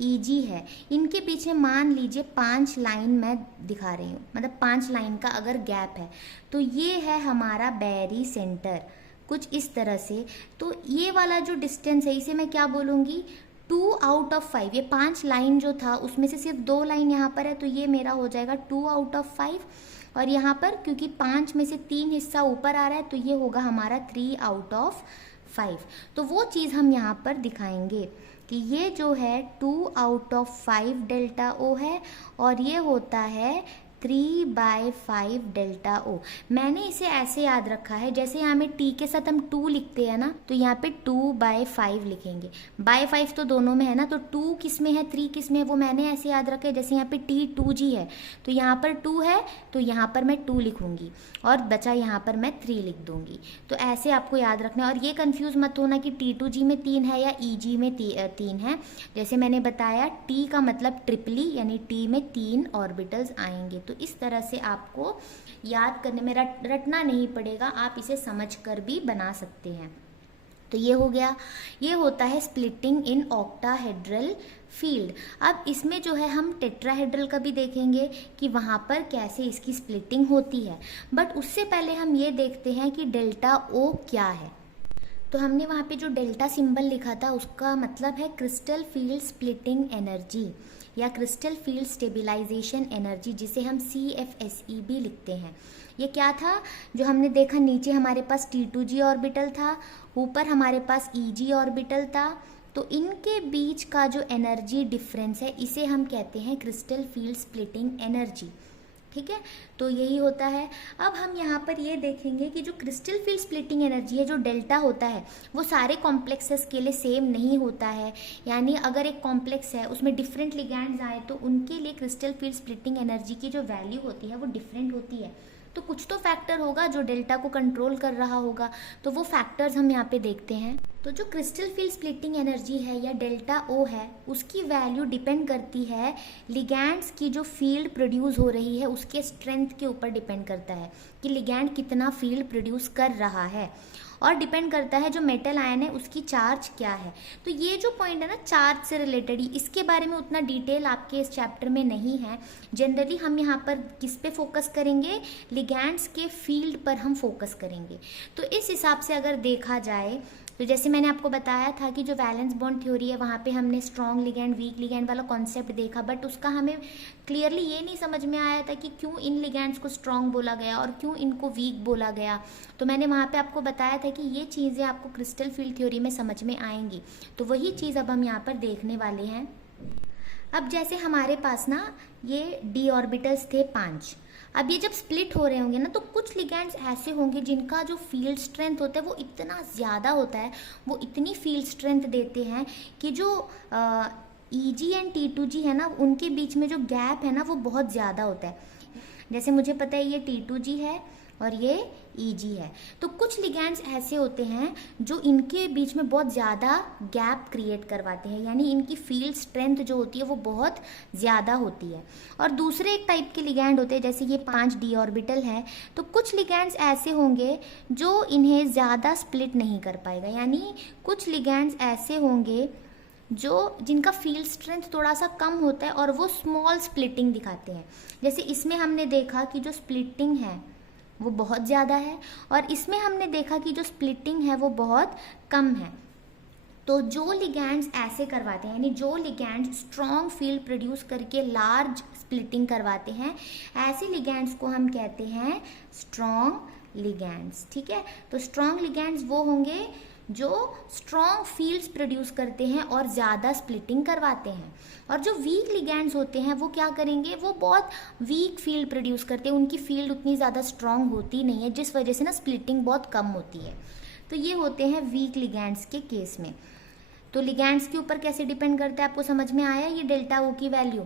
EG है, इनके पीछे मान लीजिए 5 लाइन मैं दिखा रही हूँ, मतलब 5 लाइन का अगर गैप है, तो ये है हमारा बैरी सेंटर कुछ इस तरह से। तो ये वाला जो डिस्टेंस है इसे मैं क्या बोलूँगी, 2 आउट ऑफ 5। ये 5 लाइन जो था उसमें से सिर्फ 2 लाइन यहाँ पर है, तो ये मेरा हो जाएगा 2 आउट ऑफ 5। और यहाँ पर क्योंकि 5 में से 3 हिस्सा ऊपर आ रहा है तो ये होगा हमारा 3 आउट ऑफ 5। तो वो चीज़ हम यहाँ पर दिखाएंगे कि ये जो है 2 आउट ऑफ 5 डेल्टा O है और ये होता है 3/5 डेल्टा O। मैंने इसे ऐसे याद रखा है, जैसे यहाँ में T के साथ हम 2 लिखते हैं ना, तो यहाँ पे 2/5 लिखेंगे। बाय 5 तो दोनों में है ना, तो 2 किस में है 3 किस में है वो मैंने ऐसे याद रखा है। जैसे यहाँ पे T2G है तो यहाँ पर 2 है तो यहाँ पर मैं 2 लिखूंगी और बचा यहाँ पर मैं 3 लिख दूंगी। तो ऐसे आपको याद रखना है। और ये कंफ्यूज मत होना कि T2G में 3 है या EG में 3 है। जैसे मैंने बताया T का मतलब ट्रिपली, यानी T में 3 ऑर्बिटल्स आएंगे। तो इस तरह से आपको याद करने में रटना नहीं पड़ेगा, आप इसे समझकर भी बना सकते हैं। तो ये हो गया, ये होता है स्प्लिटिंग इन ऑक्टाहेड्रल फील्ड। अब इसमें जो है हम टेट्राहेड्रल का भी देखेंगे कि वहाँ पर कैसे इसकी स्प्लिटिंग होती है, बट उससे पहले हम ये देखते हैं कि डेल्टा ओ क्या है। तो हमने वहाँ पे जो डेल्टा सिंबल लिखा था उसका मतलब है क्रिस्टल फील्ड स्प्लिटिंग एनर्जी या क्रिस्टल फील्ड स्टेबिलाईजेशन एनर्जी, जिसे हम CFSE भी लिखते हैं। ये क्या था जो हमने देखा, नीचे हमारे पास T2G ऑर्बिटल था, ऊपर हमारे पास EG ऑर्बिटल था, तो इनके बीच का जो एनर्जी डिफरेंस है इसे हम कहते हैं क्रिस्टल फील्ड स्प्लिटिंग एनर्जी। ठीक है, तो यही होता है। अब हम यहाँ पर ये देखेंगे कि जो क्रिस्टल फील्ड स्प्लिटिंग एनर्जी है, जो डेल्टा होता है, वो सारे कॉम्प्लेक्सेस के लिए सेम नहीं होता है। यानी अगर एक कॉम्प्लेक्स है उसमें डिफरेंट लिगैंड्स आए तो उनके लिए क्रिस्टल फील्ड स्प्लिटिंग एनर्जी की जो वैल्यू होती है वो डिफरेंट होती है। तो कुछ तो फैक्टर होगा जो डेल्टा को कंट्रोल कर रहा होगा, तो वो फैक्टर्स हम यहाँ पे देखते हैं। तो जो क्रिस्टल फील्ड स्प्लिटिंग एनर्जी है या डेल्टा ओ है, उसकी वैल्यू डिपेंड करती है लिगैंड्स की जो फील्ड प्रोड्यूस हो रही है उसके स्ट्रेंथ के ऊपर डिपेंड करता है कि लिगैंड कितना फील्ड प्रोड्यूस कर रहा है, और डिपेंड करता है जो मेटल आयन है उसकी चार्ज क्या है। तो ये जो पॉइंट है ना चार्ज से रिलेटेड ही, इसके बारे में उतना डिटेल आपके इस चैप्टर में नहीं है। जनरली हम यहाँ पर किस पे फोकस करेंगे, लिगैंड्स के फील्ड पर हम फोकस करेंगे। तो इस हिसाब से अगर देखा जाए तो जैसे मैंने आपको बताया था कि जो वैलेंस बॉन्ड थ्योरी है वहाँ पे हमने स्ट्रॉन्ग लिगैंड वीक लिगैंड वाला कॉन्सेप्ट देखा, बट उसका हमें क्लियरली ये नहीं समझ में आया था कि क्यों इन लिगैंड्स को स्ट्रॉन्ग बोला गया और क्यों इनको वीक बोला गया। तो मैंने वहाँ पे आपको बताया था कि ये चीज़ें आपको क्रिस्टल फील्ड थ्योरी में समझ में आएंगी, तो वही चीज़ अब हम यहाँ पर देखने वाले हैं। अब जैसे हमारे पास ना ये डी ऑर्बिटल्स थे 5, अब ये जब स्प्लिट हो रहे होंगे ना तो कुछ लिगैंड्स ऐसे होंगे जिनका जो फील्ड स्ट्रेंथ होता है वो इतना ज़्यादा होता है, वो इतनी फील्ड स्ट्रेंथ देते हैं कि जो EG एंड T2G है ना उनके बीच में जो गैप है ना वो बहुत ज़्यादा होता है। जैसे मुझे पता है ये T2G है और ये EG है, तो कुछ लिगैंड्स ऐसे होते हैं जो इनके बीच में बहुत ज़्यादा गैप क्रिएट करवाते हैं, यानी इनकी फील्ड स्ट्रेंथ जो होती है वो बहुत ज़्यादा होती है। और दूसरे एक टाइप के लिगैंड होते हैं, जैसे ये 5d ऑर्बिटल है, तो कुछ लिगैंड्स ऐसे होंगे जो इन्हें ज़्यादा स्प्लिट नहीं कर पाएगा, यानी कुछ लिगैंड्स ऐसे होंगे जो जिनका फील्ड स्ट्रेंथ थोड़ा सा कम होता है और वो स्मॉल स्प्लिटिंग दिखाते हैं। जैसे इसमें हमने देखा कि जो स्प्लिटिंग है वो बहुत ज़्यादा है और इसमें हमने देखा कि जो स्प्लिटिंग है वो बहुत कम है। तो जो लिगैंड्स ऐसे करवाते हैं, यानी जो लिगैंड्स स्ट्रॉन्ग फील्ड प्रोड्यूस करके लार्ज स्प्लिटिंग करवाते हैं, ऐसे लिगैंड्स को हम कहते हैं स्ट्रॉन्ग लिगैंड्स। ठीक है, तो स्ट्रॉन्ग लिगैंड्स वो होंगे जो स्ट्रॉन्ग फील्ड्स प्रोड्यूस करते हैं और ज़्यादा स्प्लिटिंग करवाते हैं। और जो वीक लिगैंड्स होते हैं वो क्या करेंगे, वो बहुत वीक फील्ड प्रोड्यूस करते हैं, उनकी फील्ड उतनी ज़्यादा स्ट्रॉन्ग होती नहीं है, जिस वजह से ना स्प्लिटिंग बहुत कम होती है। तो ये होते हैं वीक लिगैंड्स के केस में। तो लिगैंड्स के ऊपर कैसे डिपेंड करता है, आपको समझ में आया ये डेल्टा ओ की वैल्यू।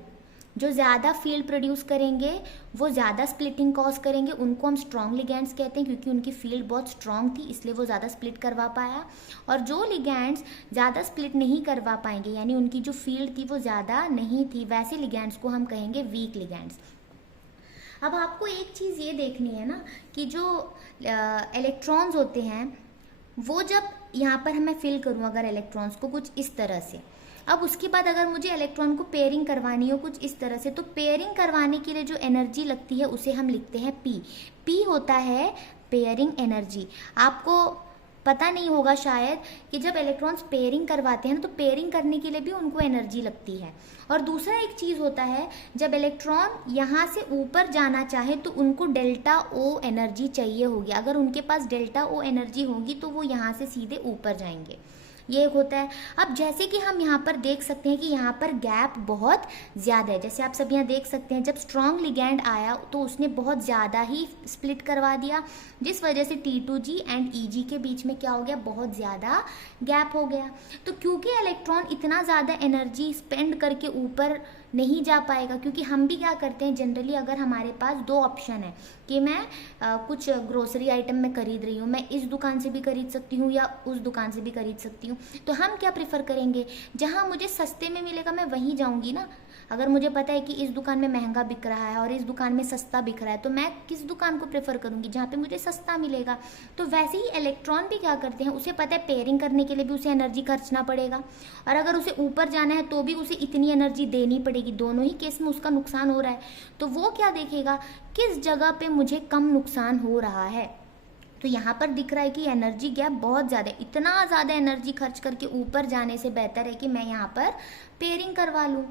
जो ज़्यादा फील्ड प्रोड्यूस करेंगे वो ज़्यादा स्प्लिटिंग कॉज करेंगे, उनको हम स्ट्रॉन्ग लिगैंड्स कहते हैं, क्योंकि उनकी फील्ड बहुत स्ट्रॉन्ग थी इसलिए वो ज़्यादा स्प्लिट करवा पाया। और जो लिगैंड्स ज़्यादा स्प्लिट नहीं करवा पाएंगे, यानी उनकी जो फील्ड थी वो ज़्यादा नहीं थी, वैसे लिगैंड्स को हम कहेंगे वीक लिगैंड्स। अब आपको एक चीज़ ये देखनी है ना कि जो इलेक्ट्रॉन्स होते हैं वो जब यहाँ पर मैं फिल करूँ अगर इलेक्ट्रॉन्स को कुछ इस तरह से, अब उसके बाद अगर मुझे इलेक्ट्रॉन को पेयरिंग करवानी हो कुछ इस तरह से, तो पेयरिंग करवाने के लिए जो एनर्जी लगती है उसे हम लिखते हैं P। P होता है पेयरिंग एनर्जी। आपको पता नहीं होगा शायद कि जब इलेक्ट्रॉन्स पेयरिंग करवाते हैं तो पेयरिंग करने के लिए भी उनको एनर्जी लगती है। और दूसरा एक चीज़ होता है, जब इलेक्ट्रॉन यहाँ से ऊपर जाना चाहे तो उनको डेल्टा ओ एनर्जी चाहिए होगी। अगर उनके पास डेल्टा ओ एनर्जी होगी तो वो यहाँ से सीधे ऊपर जाएंगे, ये एक होता है। अब जैसे कि हम यहाँ पर देख सकते हैं कि यहाँ पर गैप बहुत ज़्यादा है, जैसे आप सब यहाँ देख सकते हैं जब स्ट्रॉन्ग लिगैंड आया तो उसने बहुत ज़्यादा ही स्प्लिट करवा दिया, जिस वजह से T2G एंड EG के बीच में क्या हो गया, बहुत ज़्यादा गैप हो गया। तो क्योंकि इलेक्ट्रॉन इतना ज़्यादा एनर्जी स्पेंड करके ऊपर नहीं जा पाएगा, क्योंकि हम भी क्या करते हैं जनरली, अगर हमारे पास दो ऑप्शन है कि मैं कुछ ग्रोसरी आइटम मैं खरीद रही हूँ, मैं इस दुकान से भी खरीद सकती हूँ या उस दुकान से भी खरीद सकती हूँ, तो हम क्या प्रेफर करेंगे, जहाँ मुझे सस्ते में मिलेगा मैं वहीं जाऊँगी ना। अगर मुझे पता है कि इस दुकान में महंगा बिक रहा है और इस दुकान में सस्ता बिक रहा है, तो मैं किस दुकान को प्रेफर करूँगी, जहाँ पे मुझे सस्ता मिलेगा। तो वैसे ही इलेक्ट्रॉन भी क्या करते हैं, उसे पता है पेयरिंग करने के लिए भी उसे एनर्जी खर्चना पड़ेगा, और अगर उसे ऊपर जाना है तो भी उसे इतनी एनर्जी देनी पड़ेगी। दोनों ही केस में उसका नुकसान हो रहा है, तो वो क्या देखेगा, किस जगह पे मुझे कम नुकसान हो रहा है। तो यहाँ पर दिख रहा है कि एनर्जी गैप बहुत ज़्यादा है, इतना ज़्यादा एनर्जी खर्च करके ऊपर जाने से बेहतर है कि मैं यहाँ पर पेयरिंग करवा लूँ।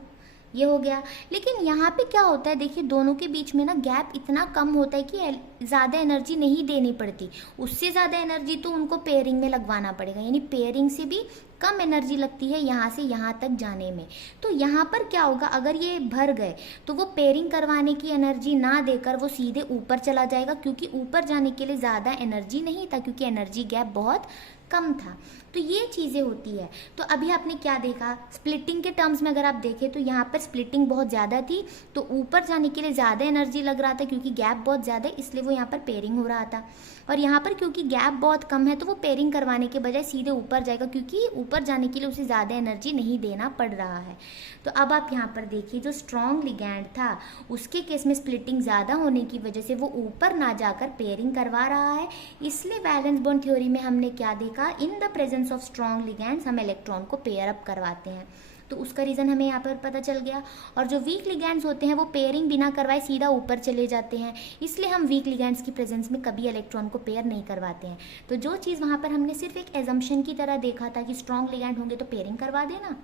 ये हो गया। लेकिन यहाँ पे क्या होता है, देखिए दोनों के बीच में ना गैप इतना कम होता है कि ज़्यादा एनर्जी नहीं देनी पड़ती। उससे ज़्यादा एनर्जी तो उनको पेयरिंग में लगवाना पड़ेगा, यानी पेयरिंग से भी कम एनर्जी लगती है यहाँ से यहाँ तक जाने में। तो यहाँ पर क्या होगा, अगर ये भर गए तो वो पेयरिंग करवाने की एनर्जी ना देकर वो सीधे ऊपर चला जाएगा, क्योंकि ऊपर जाने के लिए ज़्यादा एनर्जी नहीं था, क्योंकि एनर्जी गैप बहुत कम था। तो ये चीज़ें होती है। तो अभी आपने क्या देखा, स्प्लिटिंग के टर्म्स में अगर आप देखें तो यहाँ पर स्प्लिटिंग बहुत ज़्यादा थी, तो ऊपर जाने के लिए ज़्यादा एनर्जी लग रहा था, क्योंकि गैप बहुत ज़्यादा है इसलिए वो यहाँ पर पेयरिंग हो रहा था। और यहाँ पर क्योंकि गैप बहुत कम है तो वो पेयरिंग करवाने के बजाय सीधे ऊपर जाएगा, क्योंकि ऊपर जाने के लिए उसे ज़्यादा एनर्जी नहीं देना पड़ रहा है। तो अब आप यहाँ पर देखिए, जो स्ट्रॉन्ग लिगैंड था उसके केस में स्प्लिटिंग ज़्यादा होने की वजह से वो ऊपर ना जाकर पेयरिंग करवा रहा है। इसलिए वैलेंस बॉन्ड थ्योरी में हमने क्या देखा, in the presence of strong ligands हम इलेक्ट्रॉन को पेयर अप करवाते हैं। तो उसका रीज़न हमें यहाँ पर पता चल गया। और जो वीक लिगैंड्स होते हैं वो पेयरिंग बिना करवाए सीधा ऊपर चले जाते हैं, इसलिए हम वीक लिगैंड्स की प्रेजेंस में कभी इलेक्ट्रॉन को पेयर नहीं करवाते हैं। तो जो चीज़ वहाँ पर हमने सिर्फ एक एजम्पशन की तरह देखा था कि स्ट्रॉन्ग लिगैंड होंगे तो पेयरिंग करवा देना,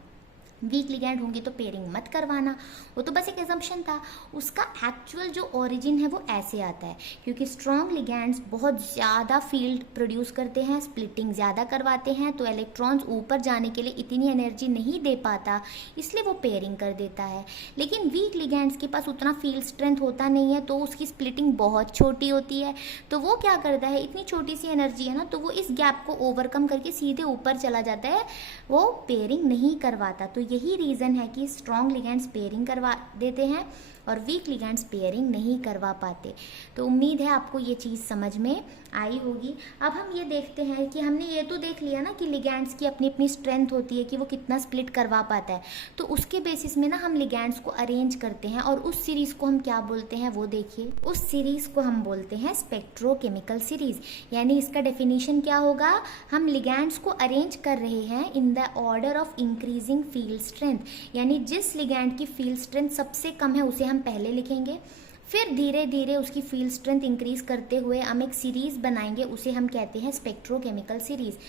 वीक लिगैंड होंगे तो पेयरिंग मत करवाना, वो तो बस एक एजम्पशन था। उसका एक्चुअल जो ओरिजिन है वो ऐसे आता है, क्योंकि स्ट्रॉन्ग लिगैंड्स बहुत ज़्यादा फील्ड प्रोड्यूस करते हैं, स्प्लिटिंग ज़्यादा करवाते हैं, तो इलेक्ट्रॉन्स ऊपर जाने के लिए इतनी एनर्जी नहीं दे पाता, इसलिए वो पेयरिंग कर देता है। लेकिन वीक लिगैंड्स के पास उतना फील्ड स्ट्रेंथ होता नहीं है, तो उसकी स्प्लिटिंग बहुत छोटी होती है। तो वो क्या करता है, इतनी छोटी सी एनर्जी है ना, तो वो इस गैप को ओवरकम करके सीधे ऊपर चला जाता है, वो पेयरिंग नहीं करवाता। तो यही रीज़न है कि स्ट्रॉन्ग लिगैंड्स पेयरिंग करवा देते हैं और वीक लिगैंड्स पेयरिंग नहीं करवा पाते। तो उम्मीद है आपको ये चीज़ समझ में आई होगी। अब हम ये देखते हैं कि हमने ये तो देख लिया ना कि लिगैंड्स की अपनी अपनी स्ट्रेंथ होती है कि वो कितना स्प्लिट करवा पाता है, तो उसके बेसिस में ना हम लिगैंड्स को अरेंज करते हैं, और उस सीरीज़ को हम क्या बोलते हैं वो देखिए। उस सीरीज़ को हम बोलते हैं स्पेक्ट्रोकेमिकल सीरीज़। यानी इसका डेफिनेशन क्या होगा, हम लिगैंड्स को अरेंज कर रहे हैं in the order of increasing field strength, यानी जिस लिगैंड की फील्ड स्ट्रेंथ सबसे कम है उसे हम पहले लिखेंगे, फिर धीरे धीरे उसकी फील्ड स्ट्रेंथ इंक्रीज करते हुए हम एक सीरीज बनाएंगे, उसे हम कहते हैं स्पेक्ट्रोकेमिकल सीरीज।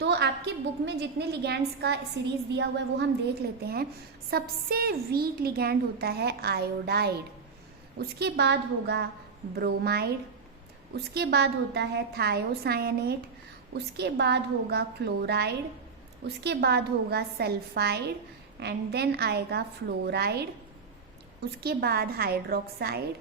तो आपकी बुक में जितने लिगैंड्स का सीरीज दिया हुआ है वो हम देख लेते हैं। सबसे वीक लिगैंड होता है आयोडाइड, उसके बाद होगा ब्रोमाइड, उसके बाद होता है थायोसायनेट, उसके बाद होगा क्लोराइड, उसके बाद होगा सल्फाइड, एंड देन आएगा फ्लोराइड, उसके बाद हाइड्रोक्साइड,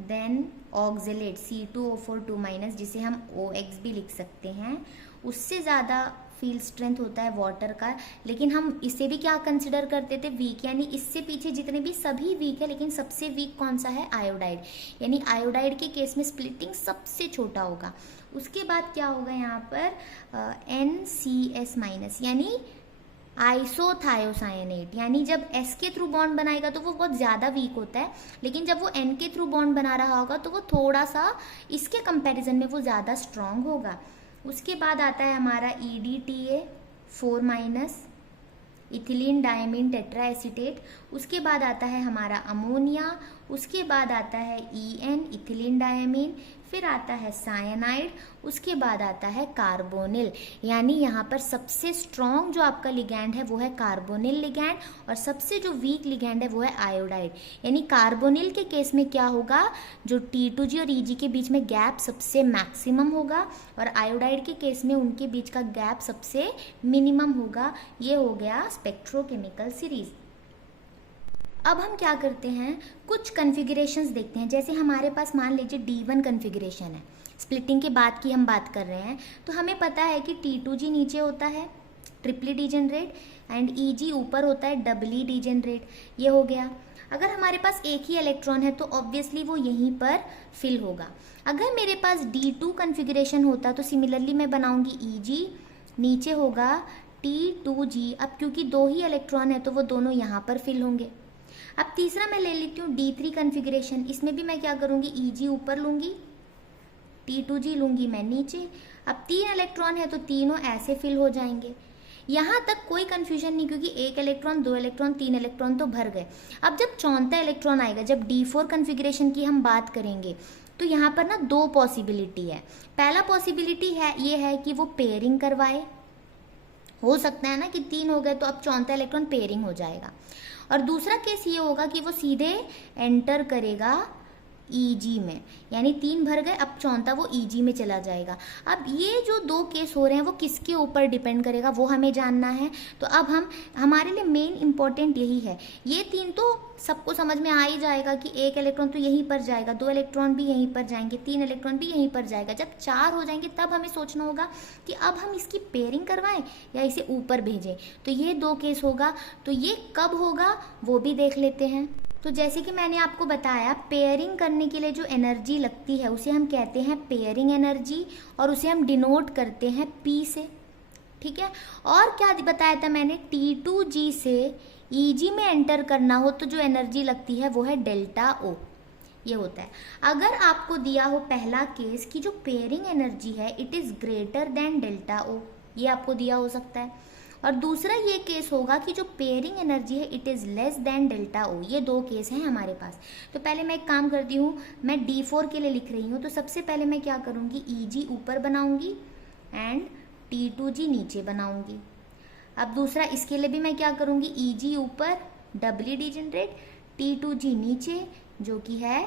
देन ऑक्जेलेट C2O4 2-, जिसे हम OX भी लिख सकते हैं। उससे ज़्यादा फील्ड स्ट्रेंथ होता है वाटर का, लेकिन हम इसे भी क्या कंसिडर करते थे, वीक। यानी इससे पीछे जितने भी सभी वीक है, लेकिन सबसे वीक कौन सा है, आयोडाइड। यानी आयोडाइड के केस में स्प्लिटिंग सबसे छोटा होगा। उसके बाद क्या होगा यहाँ पर NCS-, यानी आइसोथायोसायनेट। यानी जब S के थ्रू बॉन्ड बनाएगा तो वो बहुत ज़्यादा वीक होता है, लेकिन जब वो N के थ्रू बॉन्ड बना रहा होगा तो वो थोड़ा सा इसके कंपैरिजन में वो ज़्यादा स्ट्रॉन्ग होगा। उसके बाद आता है हमारा EDTA4-, इथिलीन डायमीन टेट्राएसीटेट। उसके बाद आता है हमारा अमोनिया, उसके बाद आता है EN, इथिलीन डायमीन, फिर आता है साइनाइड, उसके बाद आता है कार्बोनिल। यानी यहाँ पर सबसे स्ट्रॉन्ग जो आपका लिगैंड है वो है कार्बोनिल लिगैंड, और सबसे जो वीक लिगैंड है वो है आयोडाइड। यानी कार्बोनिल के केस में क्या होगा, जो T2G और EG के बीच में गैप सबसे मैक्सिमम होगा, और आयोडाइड के केस में उनके बीच का गैप सबसे मिनिमम होगा। ये हो गया स्पेक्ट्रोकेमिकल सीरीज। अब हम क्या करते हैं, कुछ कन्फिगरेशंस देखते हैं। जैसे हमारे पास मान लीजिए D1 कन्फिगरेशन है, स्प्लिटिंग के बाद की हम बात कर रहे हैं, तो हमें पता है कि T2G नीचे होता है, ट्रिपली डिजेनरेट, एंड Eg ऊपर होता है डबली डिजेनरेट। ये हो गया। अगर हमारे पास एक ही इलेक्ट्रॉन है तो ऑब्वियसली वो यहीं पर फिल होगा। अगर मेरे पास D2 कन्फिग्रेशन होता तो सिमिलरली मैं बनाऊंगी Eg, नीचे होगा T2g। अब क्योंकि दो ही इलेक्ट्रॉन है तो वो दोनों यहाँ पर फिल होंगे। अब तीसरा मैं ले लेती हूँ D3 कन्फिग्रेशन। इसमें भी मैं क्या करूँगी, Eg ऊपर लूँगी, T2g लूँगी मैं नीचे। अब 3 इलेक्ट्रॉन है तो तीनों ऐसे फिल हो जाएंगे। यहाँ तक कोई कंफ्यूजन नहीं, क्योंकि 1 इलेक्ट्रॉन, 2 इलेक्ट्रॉन, 3 इलेक्ट्रॉन तो भर गए। अब जब चौथा इलेक्ट्रॉन आएगा, जब D4 कन्फिग्रेशन की हम बात करेंगे, तो यहाँ पर ना 2 पॉसिबिलिटी है। पहला पॉसिबिलिटी है ये है कि वो पेयरिंग करवाए, हो सकता है ना कि 3 हो गए तो अब चौथा इलेक्ट्रॉन पेयरिंग हो जाएगा। और दूसरा केस ये होगा कि वो सीधे एंटर करेगा Eg में, यानी 3 भर गए, अब चौथा वो Eg में चला जाएगा। अब ये जो 2 केस हो रहे हैं वो किसके ऊपर डिपेंड करेगा वो हमें जानना है। तो अब हमारे लिए मेन इंपॉर्टेंट यही है। ये 3 तो सबको समझ में आ ही जाएगा कि 1 इलेक्ट्रॉन तो यहीं पर जाएगा, 2 इलेक्ट्रॉन भी यहीं पर जाएंगे, 3 इलेक्ट्रॉन भी यहीं पर जाएगा। जब 4 हो जाएंगे तब हमें सोचना होगा कि अब हम इसकी पेयरिंग करवाएं या इसे ऊपर भेजें। तो ये 2 केस होगा। तो ये कब होगा वो भी देख लेते हैं। तो जैसे कि मैंने आपको बताया, पेयरिंग करने के लिए जो एनर्जी लगती है उसे हम कहते हैं पेयरिंग एनर्जी, और उसे हम डिनोट करते हैं P से। ठीक है। और क्या बताया था मैंने, T2g से Eg में एंटर करना हो तो जो एनर्जी लगती है वो है डेल्टा O। ये होता है। अगर आपको दिया हो पहला केस कि जो पेयरिंग एनर्जी है it is greater than delta O, ये आपको दिया हो सकता है। और दूसरा ये केस होगा कि जो पेयरिंग एनर्जी है it is less than delta O। ये 2 केस हैं हमारे पास। तो पहले मैं एक काम करती हूँ, मैं D4 के लिए लिख रही हूँ। तो सबसे पहले मैं क्या करूँगी, Eg ऊपर बनाऊँगी एंड T2g नीचे बनाऊँगी। अब दूसरा इसके लिए भी मैं क्या करूँगी, Eg ऊपर डबली डिजेनरेट, T2g नीचे, जो कि है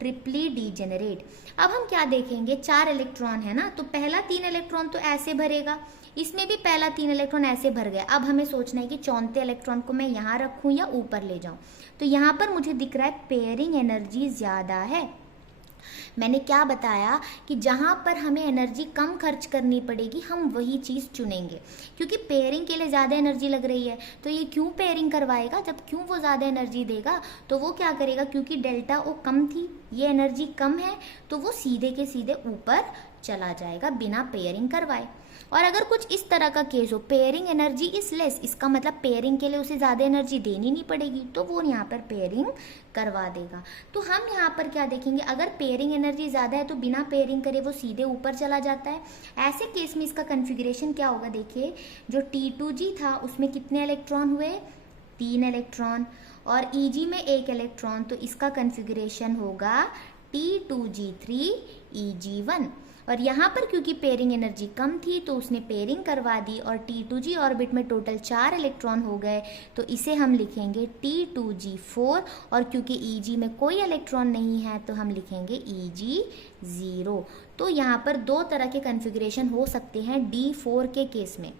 ट्रिपली डिजेनरेट। अब हम क्या देखेंगे, 4 इलेक्ट्रॉन है ना, तो पहला 3 इलेक्ट्रॉन तो ऐसे भरेगा, इसमें भी पहला 3 इलेक्ट्रॉन ऐसे भर गया। अब हमें सोचना है कि चौथे इलेक्ट्रॉन को मैं यहाँ रखूँ या ऊपर ले जाऊँ। तो यहाँ पर मुझे दिख रहा है पेयरिंग एनर्जी ज़्यादा है। मैंने क्या बताया कि जहाँ पर हमें एनर्जी कम खर्च करनी पड़ेगी हम वही चीज़ चुनेंगे, क्योंकि पेयरिंग के लिए ज़्यादा एनर्जी लग रही है। तो ये क्यों पेयरिंग करवाएगा, जब क्यों वो ज़्यादा एनर्जी देगा, तो वो क्या करेगा, क्योंकि डेल्टा O कम थी, ये एनर्जी कम है, तो वो सीधे के सीधे ऊपर चला जाएगा बिना पेयरिंग करवाए। और अगर कुछ इस तरह का केस हो, पेयरिंग एनर्जी इज लेस, इसका मतलब पेयरिंग के लिए उसे ज़्यादा एनर्जी देनी नहीं पड़ेगी, तो वो यहाँ पर पेयरिंग करवा देगा। तो हम यहाँ पर क्या देखेंगे, अगर पेयरिंग एनर्जी ज़्यादा है तो बिना पेयरिंग करे वो सीधे ऊपर चला जाता है। ऐसे केस में इसका कन्फिग्रेशन क्या होगा, देखिए जो T2g था उसमें कितने इलेक्ट्रॉन हुए, 3 इलेक्ट्रॉन, और Eg में 1 इलेक्ट्रॉन, तो इसका कन्फिग्रेशन होगा T2g3 Eg1। और यहाँ पर क्योंकि पेयरिंग एनर्जी कम थी तो उसने पेयरिंग करवा दी और T2g ऑर्बिट में टोटल 4 इलेक्ट्रॉन हो गए, तो इसे हम लिखेंगे T2g4। और क्योंकि Eg में कोई इलेक्ट्रॉन नहीं है तो हम लिखेंगे Eg0। तो यहाँ पर 2 तरह के कन्फिग्रेशन हो सकते हैं D4 के केस में,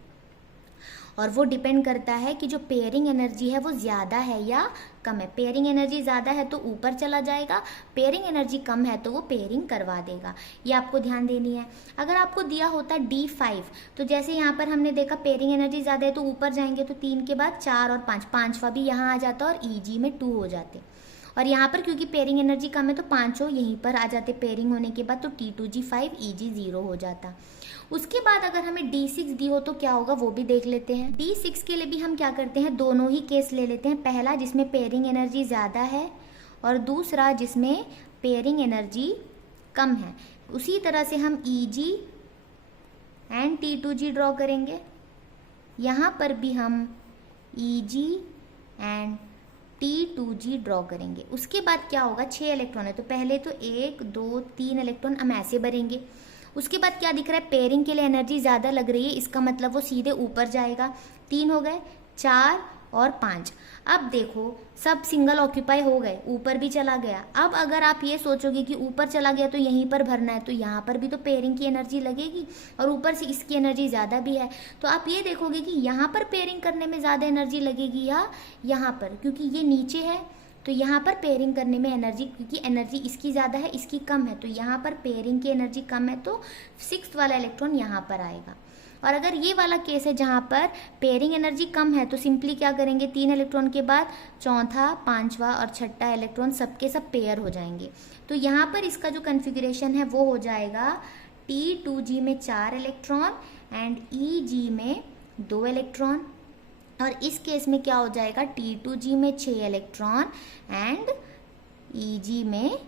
और वो डिपेंड करता है कि जो पेयरिंग एनर्जी है वो ज़्यादा है या कम है। पेयरिंग एनर्जी ज़्यादा है तो ऊपर चला जाएगा, पेयरिंग एनर्जी कम है तो वो पेयरिंग करवा देगा। ये आपको ध्यान देनी है। अगर आपको दिया होता D5, तो जैसे यहाँ पर हमने देखा पेयरिंग एनर्जी ज़्यादा है तो ऊपर जाएंगे, तो 3 के बाद 4 और 5, 5वां भी यहाँ आ जाता और Eg में 2 हो जाते। और यहाँ पर क्योंकि पेयरिंग एनर्जी कम है तो 5 यहीं पर आ जाते पेयरिंग होने के बाद, तो T2g5 Eg0 हो जाता। उसके बाद अगर हमें D6 दी हो तो क्या होगा वो भी देख लेते हैं। D6 के लिए भी हम क्या करते हैं, दोनों ही केस ले लेते हैं। पहला जिसमें पेयरिंग एनर्जी ज़्यादा है और दूसरा जिसमें पेयरिंग एनर्जी कम है। उसी तरह से हम Eg एंड T2g ड्रॉ करेंगे। यहाँ पर भी हम Eg एंड T2g ड्रॉ करेंगे। उसके बाद क्या होगा, 6 इलेक्ट्रॉन है तो पहले तो 1 2 3 इलेक्ट्रॉन हम ऐसे भरेंगे। उसके बाद क्या दिख रहा है, पेयरिंग के लिए एनर्जी ज़्यादा लग रही है, इसका मतलब वो सीधे ऊपर जाएगा। 3 हो गए, 4 और 5। अब देखो सब सिंगल ऑक्यूपाई हो गए, ऊपर भी चला गया। अब अगर आप ये सोचोगे कि ऊपर चला गया तो यहीं पर भरना है, तो यहाँ पर भी तो पेयरिंग की एनर्जी लगेगी और ऊपर से इसकी एनर्जी ज़्यादा भी है। तो आप ये देखोगे कि यहाँ पर पेयरिंग करने में ज़्यादा एनर्जी लगेगी या यहाँ पर, क्योंकि ये नीचे है तो यहाँ पर पेयरिंग करने में एनर्जी, क्योंकि एनर्जी इसकी ज़्यादा है इसकी कम है, तो यहाँ पर पेयरिंग की एनर्जी कम है तो 6th वाला इलेक्ट्रॉन यहाँ पर आएगा। और अगर ये वाला केस है जहाँ पर पेयरिंग एनर्जी कम है तो सिंपली क्या करेंगे, 3 इलेक्ट्रॉन के बाद चौथा, पांचवा और छठा इलेक्ट्रॉन सबके सब पेयर हो जाएंगे। तो यहाँ पर इसका जो कन्फिग्रेशन है वो हो जाएगा T2G में 4 इलेक्ट्रॉन एंड EG में 2 इलेक्ट्रॉन, और इस केस में क्या हो जाएगा, T2G में 6 इलेक्ट्रॉन एंड EG में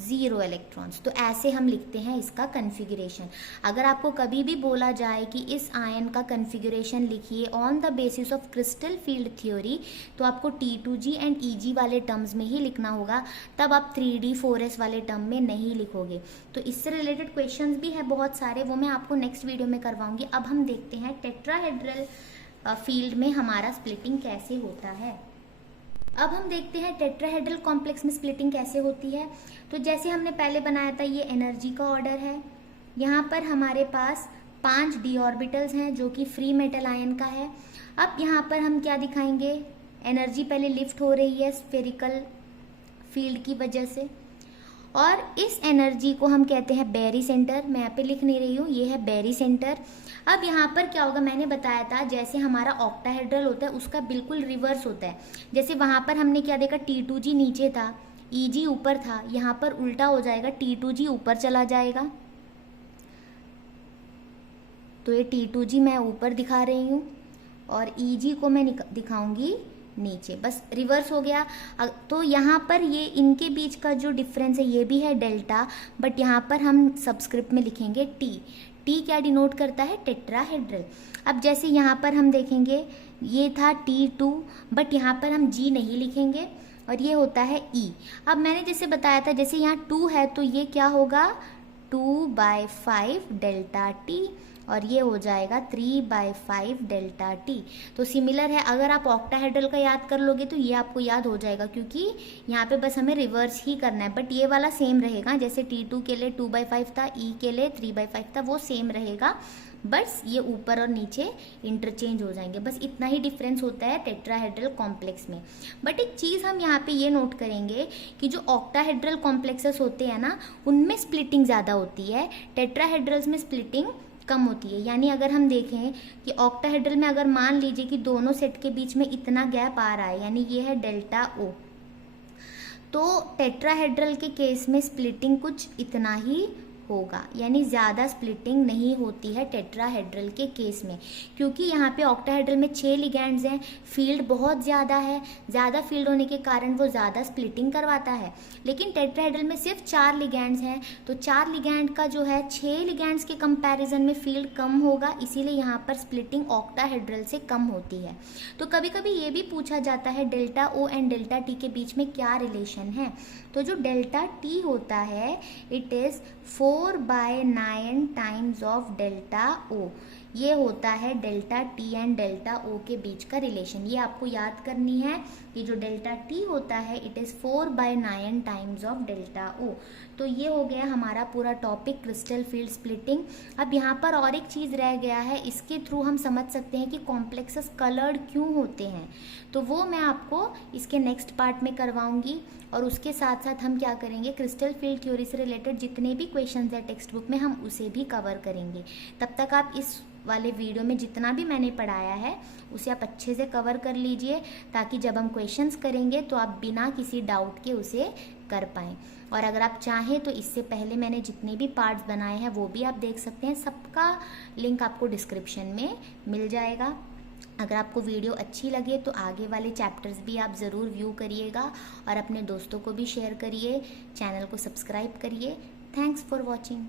0 इलेक्ट्रॉन्स। तो ऐसे हम लिखते हैं इसका कन्फिग्रेशन। अगर आपको कभी भी बोला जाए कि इस आयन का कन्फिग्रेशन लिखिए on the basis of crystal field theory, तो आपको T2G एंड EG वाले टर्म्स में ही लिखना होगा, तब आप 3D 4S वाले टर्म में नहीं लिखोगे। तो इससे रिलेटेड क्वेश्चंस भी है बहुत सारे, वो मैं आपको नेक्स्ट वीडियो में करवाऊंगी। अब हम देखते हैं टेट्राहेड्रल फील्ड में हमारा स्प्लिटिंग कैसे होता है। अब हम देखते हैं टेट्राहेड्रल कॉम्प्लेक्स में स्प्लिटिंग कैसे होती है। तो जैसे हमने पहले बनाया था, ये एनर्जी का ऑर्डर है। यहाँ पर हमारे पास 5 d ऑर्बिटल्स हैं जो कि फ्री मेटल आयन का है। अब यहाँ पर हम क्या दिखाएंगे, एनर्जी पहले लिफ्ट हो रही है स्फेरिकल फील्ड की वजह से, और इस एनर्जी को हम कहते हैं बेरी सेंटर। मैं यहाँ पे लिख नहीं रही हूँ, ये है बेरी सेंटर। अब यहाँ पर क्या होगा, मैंने बताया था जैसे हमारा ऑक्टाहेड्रल होता है उसका बिल्कुल रिवर्स होता है। जैसे वहाँ पर हमने क्या देखा, T2G नीचे था, EG ऊपर था, यहाँ पर उल्टा हो जाएगा, T2G ऊपर चला जाएगा। तो ये T2G मैं ऊपर दिखा रही हूँ और EG को मैं दिखाऊंगी नीचे, बस रिवर्स हो गया। तो यहाँ पर ये इनके बीच का जो डिफरेंस है ये भी है डेल्टा, बट यहाँ पर हम सबस्क्रिप्ट में लिखेंगे टी क्या डिनोट करता है, टेट्राहेड्रल। अब जैसे यहाँ पर हम देखेंगे ये था T2, बट यहाँ पर हम G नहीं लिखेंगे और ये होता है E। अब मैंने जैसे बताया था, जैसे यहाँ 2 है तो ये क्या होगा, 2/5 डेल्टा T, और ये हो जाएगा 3/5 डेल्टा T। तो सिमिलर है, अगर आप ऑक्टाहेड्रल का याद कर लोगे तो ये आपको याद हो जाएगा, क्योंकि यहाँ पे बस हमें रिवर्स ही करना है। बट ये वाला सेम रहेगा, जैसे T2 के लिए 2/5 था, E के लिए 3/5 था, वो सेम रहेगा, बस ये ऊपर और नीचे इंटरचेंज हो जाएंगे। बस इतना ही डिफरेंस होता है टेट्राहेड्रल कॉम्प्लेक्स में। बट एक चीज़ हम यहाँ पे ये नोट करेंगे कि जो ऑक्टाहेड्रल कॉम्प्लेक्सेस होते हैं ना, उनमें स्प्लिटिंग ज़्यादा होती है, टेट्राहेड्रल्स में स्प्लिटिंग कम होती है। यानी अगर हम देखें कि ऑक्टाहेड्रल में अगर मान लीजिए कि दोनों सेट के बीच में इतना गैप आ रहा है, यानी ये है डेल्टा O, तो टेट्राहेड्रल के केस में स्प्लिटिंग कुछ इतना ही होगा, यानी ज़्यादा स्प्लिटिंग नहीं होती है टेट्राहेड्रल के केस में, क्योंकि यहाँ पे ऑक्टाहेड्रल में 6 लिगैंड्स हैं, फील्ड बहुत ज़्यादा है, ज़्यादा फील्ड होने के कारण वो ज़्यादा स्प्लिटिंग करवाता है। लेकिन टेट्राहेड्रल में सिर्फ 4 लिगैंड्स हैं, तो 4 लिगैंड का जो है 6 लिगैंड्स के कंपैरिजन में फील्ड कम होगा, इसीलिए यहाँ पर स्प्लिटिंग ऑक्टाहेड्रल से कम होती है। तो कभी कभी ये भी पूछा जाता है delta O and delta T के बीच में क्या रिलेशन है। तो जो डेल्टा T होता है, it is 4/9 times of delta O। ये होता है delta T and delta O के बीच का रिलेशन। ये आपको याद करनी है कि जो डेल्टा T होता है it is 4/9 times of delta O। तो ये हो गया हमारा पूरा टॉपिक क्रिस्टल फील्ड स्प्लिटिंग। अब यहाँ पर और एक चीज़ रह गया है, इसके थ्रू हम समझ सकते हैं कि कॉम्प्लेक्सेस कलर्ड क्यों होते हैं, तो वो मैं आपको इसके नेक्स्ट पार्ट में करवाऊंगी। और उसके साथ साथ हम क्या करेंगे, क्रिस्टल फील्ड थ्योरी से रिलेटेड जितने भी क्वेश्चंस हैं टेक्स्ट बुक में, हम उसे भी कवर करेंगे। तब तक आप इस वाले वीडियो में जितना भी मैंने पढ़ाया है उसे आप अच्छे से कवर कर लीजिए, ताकि जब हम क्वेश्चंस करेंगे तो आप बिना किसी डाउट के उसे कर पाएँ। और अगर आप चाहें तो इससे पहले मैंने जितने भी पार्ट्स बनाए हैं वो भी आप देख सकते हैं, सबका लिंक आपको डिस्क्रिप्शन में मिल जाएगा। अगर आपको वीडियो अच्छी लगे तो आगे वाले चैप्टर्स भी आप ज़रूर व्यू करिएगा और अपने दोस्तों को भी शेयर करिए, चैनल को सब्सक्राइब करिए। Thanks for watching.